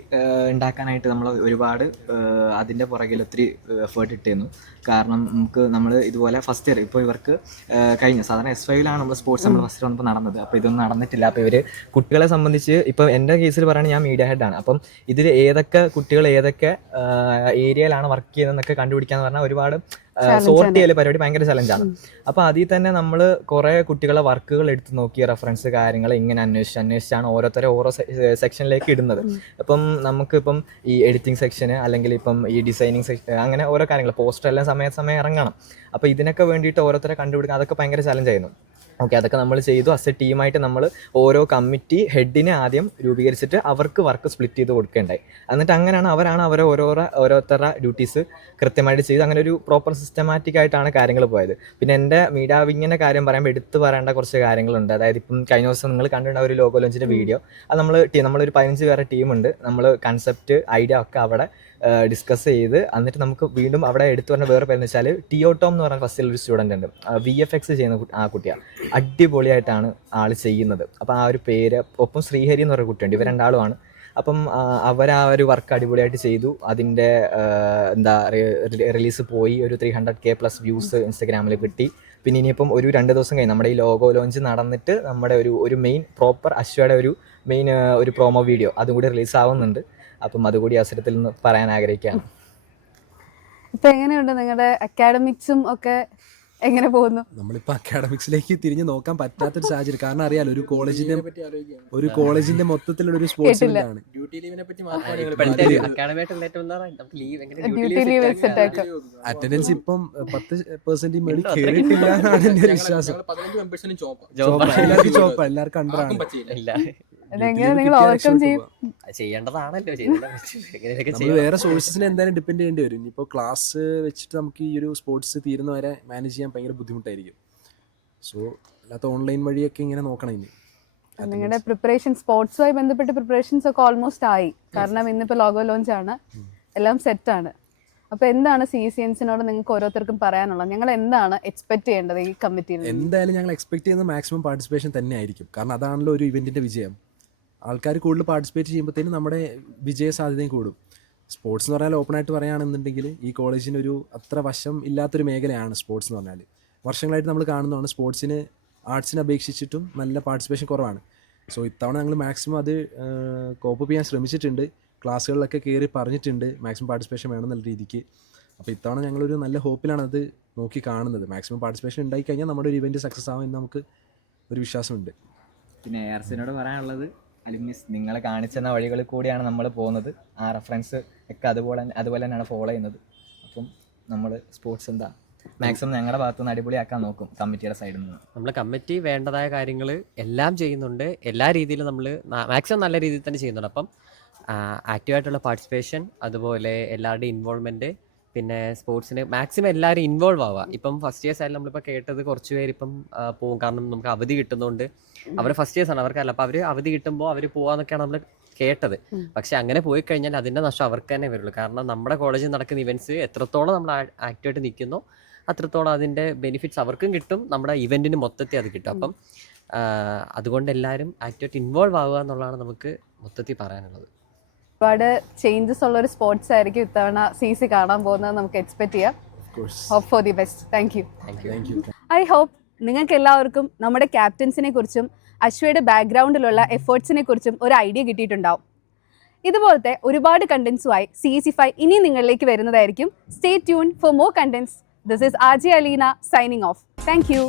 ഉണ്ടാക്കാനായിട്ട് നമ്മൾ ഒരുപാട് അതിൻ്റെ പുറകിൽ ഒത്തിരി എഫേർട്ട് ഇട്ടിരുന്നു. കാരണം നമ്മൾ ഇതുപോലെ ഫസ്റ്റ് ഇയർ ഇപ്പോൾ ഇവർക്ക് കഴിഞ്ഞ സാധാരണ S5-ലാണ് നമ്മൾ സ്പോർട്സ് നമ്മൾ ഫസ്റ്റ് ഇയർ വന്നപ്പോൾ നടന്നത്. അപ്പോൾ ഇതൊന്നും നടന്നിട്ടില്ല. അപ്പോൾ ഇവർ കുട്ടികളെ സംബന്ധിച്ച് ഇപ്പോൾ എൻ്റെ കേസിൽ പറയുകയാണെങ്കിൽ ഞാൻ മീഡിയ ഹെഡാണ്. അപ്പം ഇതിൽ ഏതൊക്കെ കുട്ടികൾ ഏതൊക്കെ ഏരിയയിലാണ് വർക്ക് ചെയ്യുന്നതെന്നൊക്കെ കണ്ടുപിടിക്കാന്ന് പറഞ്ഞാൽ ഒരുപാട് സോർട്ട് ചെയ്യൽ പരിപാടി ഭയങ്കര ചലഞ്ചാണ്. അപ്പോൾ അതിൽ തന്നെ നമ്മൾ കുറേ കുട്ടികളെ വർക്കുകൾ എടുത്ത് നോക്കി റെഫറൻസ് കാര്യങ്ങൾ ഇങ്ങനെ അന്വേഷിച്ചാണ് ഓരോരുത്തരെ ഓരോ സെക്ഷനിലേക്ക് ഇടുന്നത്. അപ്പം നമുക്കിപ്പം ഈ എഡിറ്റിംഗ് സെക്ഷന് അല്ലെങ്കിൽ ഇപ്പം ഈ ഡിസൈനിങ് സെക്ഷൻ അങ്ങനെ ഓരോ കാര്യങ്ങൾ പോസ്റ്റർ എല്ലാം സമയം ഇറങ്ങണം. അപ്പോൾ ഇതിനൊക്കെ വേണ്ടിയിട്ട് ഓരോരുത്തരെ കണ്ടുപിടിക്കുക അതൊക്കെ ഭയങ്കര ചലഞ്ചായിരുന്നു. ഓക്കെ, അതൊക്കെ നമ്മൾ ചെയ്തു. അസ് എ ടീമായിട്ട് നമ്മൾ ഓരോ കമ്മിറ്റി ഹെഡിനെ ആദ്യം രൂപീകരിച്ചിട്ട് അവർക്ക് വർക്ക് സ്പ്ലിറ്റ് ചെയ്ത് കൊടുക്കേണ്ടായി. എന്നിട്ട് അങ്ങനെയാണ് അവരാണ് ഓരോരുത്തരുടെ ഡ്യൂട്ടീസ് കൃത്യമായിട്ട് ചെയ്ത് അങ്ങനെ ഒരു പ്രോപ്പർ സിസ്റ്റമാറ്റിക് ആയിട്ടാണ് കാര്യങ്ങൾ പോയത്. പിന്നെ എൻ്റെ മീഡിയ വിങ്ങിൻ്റെ കാര്യം പറയുമ്പോൾ എടുത്തു പറയേണ്ട കുറച്ച് കാര്യങ്ങളുണ്ട്. അതായത് ഇപ്പം കഴിഞ്ഞ ദിവസം നിങ്ങൾ കണ്ടിട്ടുള്ള ഒരു ലോഗോ ലോഞ്ചിൻ്റെ വീഡിയോ, അത് നമ്മളൊരു 15 പേരുടെ ടീമുണ്ട്. നമ്മൾ കൺസെപ്റ്റ് ഐഡിയ ഒക്കെ അവിടെ ഡിസ്കസ് ചെയ്ത് എന്നിട്ട് നമുക്ക് വീണ്ടും അവിടെ എടുത്തു പറഞ്ഞ വേറെ പേരെന്ന് വെച്ചാൽ ടിയോട്ടോം എന്ന് പറഞ്ഞ ഫസ്റ്റിൽ ഒരു സ്റ്റുഡൻ്റ് ഉണ്ട്. VFX ചെയ്യുന്ന ആ കുട്ടിയാണ്. അടിപൊളിയായിട്ടാണ് ആൾ ചെയ്യുന്നത്. അപ്പോൾ ആ ഒരു പേര് ഒപ്പം ശ്രീഹരി എന്ന് പറഞ്ഞ കുട്ടിയുണ്ട്. ഇവർ രണ്ടാളുമാണ്. അപ്പം അവർ ആ ഒരു വർക്ക് അടിപൊളിയായിട്ട് ചെയ്തു. അതിൻ്റെ റിലീസ് പോയി. ഒരു 300K+ വ്യൂസ് ഇൻസ്റ്റഗ്രാമിൽ കിട്ടി. പിന്നെ ഇനിയിപ്പം ഒരു 2 ദിവസം കഴിഞ്ഞ് നമ്മുടെ ഈ ലോഗോ ലോഞ്ച് നടന്നിട്ട് നമ്മുടെ ഒരു മെയിൻ പ്രോപ്പർ അശ്വയുടെ ഒരു മെയിൻ ഒരു പ്രോമോ വീഡിയോ അതും കൂടി റിലീസ് ആവുന്നുണ്ട്. അപ്പം അതുകൂടി അവസരത്തിൽ നിന്ന് പറയാൻ ആഗ്രഹിക്കുകയാണ്. ഇപ്പം എങ്ങനെയുണ്ട് നിങ്ങളുടെ അക്കാഡമിക്സും ഒക്കെ എങ്ങനെ പോകുന്നു? നമ്മളിപ്പോൾ അക്കാഡമിക്സിലേക്ക് തിരിഞ്ഞ് നോക്കാൻ പറ്റാത്തൊരു സാഹചര്യം. കാരണം അറിയാലോ, ഒരു കോളേജിന്റെ മൊത്തത്തിലുള്ള ഒരു സ്പോർട്സ് ആണ്. അറ്റൻഡൻസ് ഇപ്പം 10% മേളിൽ കയറിയിട്ടില്ല എന്നാണ് എൻ്റെ ഒരു വിശ്വാസം. എല്ലാവർക്കും അണ്ടറാണ്. അതെങ്ങനെ നിങ്ങൾ ഓവർകം ചെയ്യും? ചെയ്യേണ്ടതാണല്ലോ. നമ്മൾ വേറെ സോഴ്സസിനെ എന്തായാലും ഡിപ്പെൻഡ് ചെയ്യേണ്ടി വരും. ഇപ്പോൾ ക്ലാസ് വെച്ചിട്ട് നമുക്ക് ഈ ഒരു സ്പോർട്സ് തീരുന്നവരെ മാനേജ് ചെയ്യാൻ ഭയങ്കര ബുദ്ധിമുട്ടായിരിക്കും. സോ അല്ലാത്ത ഓൺലൈൻ വഴിയൊക്കെ ഇങ്ങനെ നോക്കണം. ഇനി നിങ്ങളുടെ പ്രിപ്പറേഷൻ സ്പോർട്സുമായി ബന്ധപ്പെട്ട് പ്രിപ്പറേഷൻസ് ഒക്കെ ഓൾമോസ്റ്റ് ആയി. കാരണം ഇന്നിപ്പോൾ ലോഗോ ലോഞ്ച് ആണ്, എല്ലാം സെറ്റാണ്. അപ്പോൾ എന്താണ് CCNസിനോട് നിങ്ങൾക്ക് ഓരോരുത്തർക്കും പറയാനുള്ളത്? ഞങ്ങൾ എന്താണ് എക്സ്പെക്ട് ചെയ്യേണ്ടത് ഈ കമ്മിറ്റിയിൽ? എന്തായാലും ഞങ്ങൾ എക്സ്പെക്ട് ചെയ്യുന്നത് മാക്സിമം പാർട്ടിസിപ്പേഷൻ തന്നെ ആയിരിക്കും. കാരണം അതാണല്ലോ ഒരു ഇവൻറ്റിൻ്റെ വിജയം. ആൾക്കാർ കൂടുതൽ പാർട്ടിസിപ്പേറ്റ് ചെയ്യുമ്പോഴത്തേനും നമ്മുടെ വിജയ സാധ്യതയും കൂടും. സ്പോർട്സ് എന്ന് പറഞ്ഞാൽ ഓപ്പണായിട്ട് പറയുകയാണെന്നുണ്ടെങ്കിൽ ഈ കോളേജിനൊരു അത്ര വശം ഇല്ലാത്തൊരു മേഖലയാണ് സ്പോർട്സ് എന്ന് പറഞ്ഞാൽ. വർഷങ്ങളായിട്ട് നമ്മൾ കാണുന്നതാണ് സ്പോർട്സിന് ആർട്സിനെ അപേക്ഷിച്ചിട്ടും നല്ല പാർട്ടിസിപ്പേഷൻ കുറവാണ്. സോ ഇത്തവണ ഞങ്ങൾ മാക്സിമം അത് കോപ്പ് ചെയ്യാൻ ശ്രമിച്ചിട്ടുണ്ട്. ക്ലാസ്സുകളിലൊക്കെ കയറി പറഞ്ഞിട്ടുണ്ട് മാക്സിമം പാർട്ടിസിപ്പേഷൻ വേണമെന്നുള്ള രീതിക്ക്. അപ്പോൾ ഇത്തവണ ഞങ്ങളൊരു നല്ല ഹോപ്പിലാണ് അത് നോക്കി കാണുന്നത്. മാക്സിമം പാർട്ടിസിപ്പേഷൻ ഉണ്ടായിക്കഴിഞ്ഞാൽ നമ്മുടെ ഒരു ഇവൻറ്റ് സക്സസ് ആവും എന്ന് നമുക്ക് ഒരു വിശ്വാസമുണ്ട്. പിന്നെ ARCനോട് പറയാനുള്ളത്, അലുമിനിസ് നിങ്ങളെ കാണിച്ചെന്ന വഴികളിൽ കൂടിയാണ് നമ്മൾ പോകുന്നത്. ആ റെഫറൻസ് ഒക്കെ അതുപോലെ തന്നെയാണ് ഫോളോ ചെയ്യുന്നത്. അപ്പം നമ്മൾ സ്പോർട്സ് മാക്സിമം ഞങ്ങളുടെ ഭാഗത്തുനിന്ന് അടിപൊളിയാക്കാൻ നോക്കും കമ്മിറ്റിയുടെ സൈഡിൽ നിന്ന്. നമ്മൾ കമ്മിറ്റി വേണ്ടതായ കാര്യങ്ങൾ എല്ലാം ചെയ്യുന്നുണ്ട്. എല്ലാ രീതിയിലും നമ്മൾ മാക്സിമം നല്ല രീതിയിൽ തന്നെ ചെയ്യുന്നുണ്ട്. അപ്പം ആക്റ്റീവായിട്ടുള്ള പാർട്ടിസിപ്പേഷൻ, അതുപോലെ എല്ലാവരുടെയും ഇൻവോൾവ്മെൻറ്റ്, പിന്നെ സ്പോർട്സിന് മാക്സിമം എല്ലാവരും ഇൻവോൾവ് ആവുക. ഇപ്പം ഫസ്റ്റ് ഇയേഴ്സ് ആയാലും നമ്മളിപ്പോൾ കേട്ടത് കുറച്ച് പേര് ഇപ്പം പോകും, കാരണം നമുക്ക് അവധി കിട്ടുന്നതുകൊണ്ട്. അവർ ഫസ്റ്റ് ഇയേഴ്സ് ആണ്, അവർക്കല്ല. അപ്പോൾ അവർ അവധി കിട്ടുമ്പോൾ അവർ പോകാമെന്നൊക്കെയാണ് നമ്മൾ കേട്ടത്. പക്ഷെ അങ്ങനെ പോയി കഴിഞ്ഞാൽ അതിൻ്റെ നഷ്ടം അവർക്ക് തന്നെ വരുള്ളൂ. കാരണം നമ്മുടെ കോളേജിൽ നടക്കുന്ന ഇവൻറ്റ്സ് എത്രത്തോളം നമ്മൾ ആക്റ്റീവായിട്ട് നിൽക്കുന്നോ അത്രത്തോളം അതിൻ്റെ ബെനിഫിറ്റ്സ് അവർക്കും കിട്ടും, നമ്മുടെ ഇവൻറ്റിന് മൊത്തത്തിൽ അത് കിട്ടും. അപ്പം അതുകൊണ്ട് എല്ലാവരും ആക്റ്റീവായിട്ട് ഇൻവോൾവ് ആവുക എന്നുള്ളതാണ് നമുക്ക് മൊത്തത്തിൽ പറയാനുള്ളത്. ഒരുപാട് ചേഞ്ചസ് ഉള്ള ഒരു സ്പോർട്സ് ആയിരിക്കും ഇത്തവണ CC കാണാൻ പോകുന്നത് നമുക്ക് എക്സ്പെക്ട് ചെയ്യാം. Hope for the best. Thank you. I hope നിങ്ങൾക്ക് എല്ലാവർക്കും നമ്മുടെ ക്യാപ്റ്റൻസിനെ കുറിച്ചും അശ്വയുടെ ബാക്ക്ഗ്രൗണ്ടിലുള്ള എഫേർട്സിനെ കുറിച്ചും ഒരു ഐഡിയ കിട്ടിയിട്ടുണ്ടാവും. ഇതുപോലത്തെ ഒരുപാട് കണ്ടന്റ്സുമായി CEC5 ഇനി നിങ്ങളിലേക്ക് വരുന്നതായിരിക്കും. Stay tune for more contents. This is RJ Alina signing off. Thank you.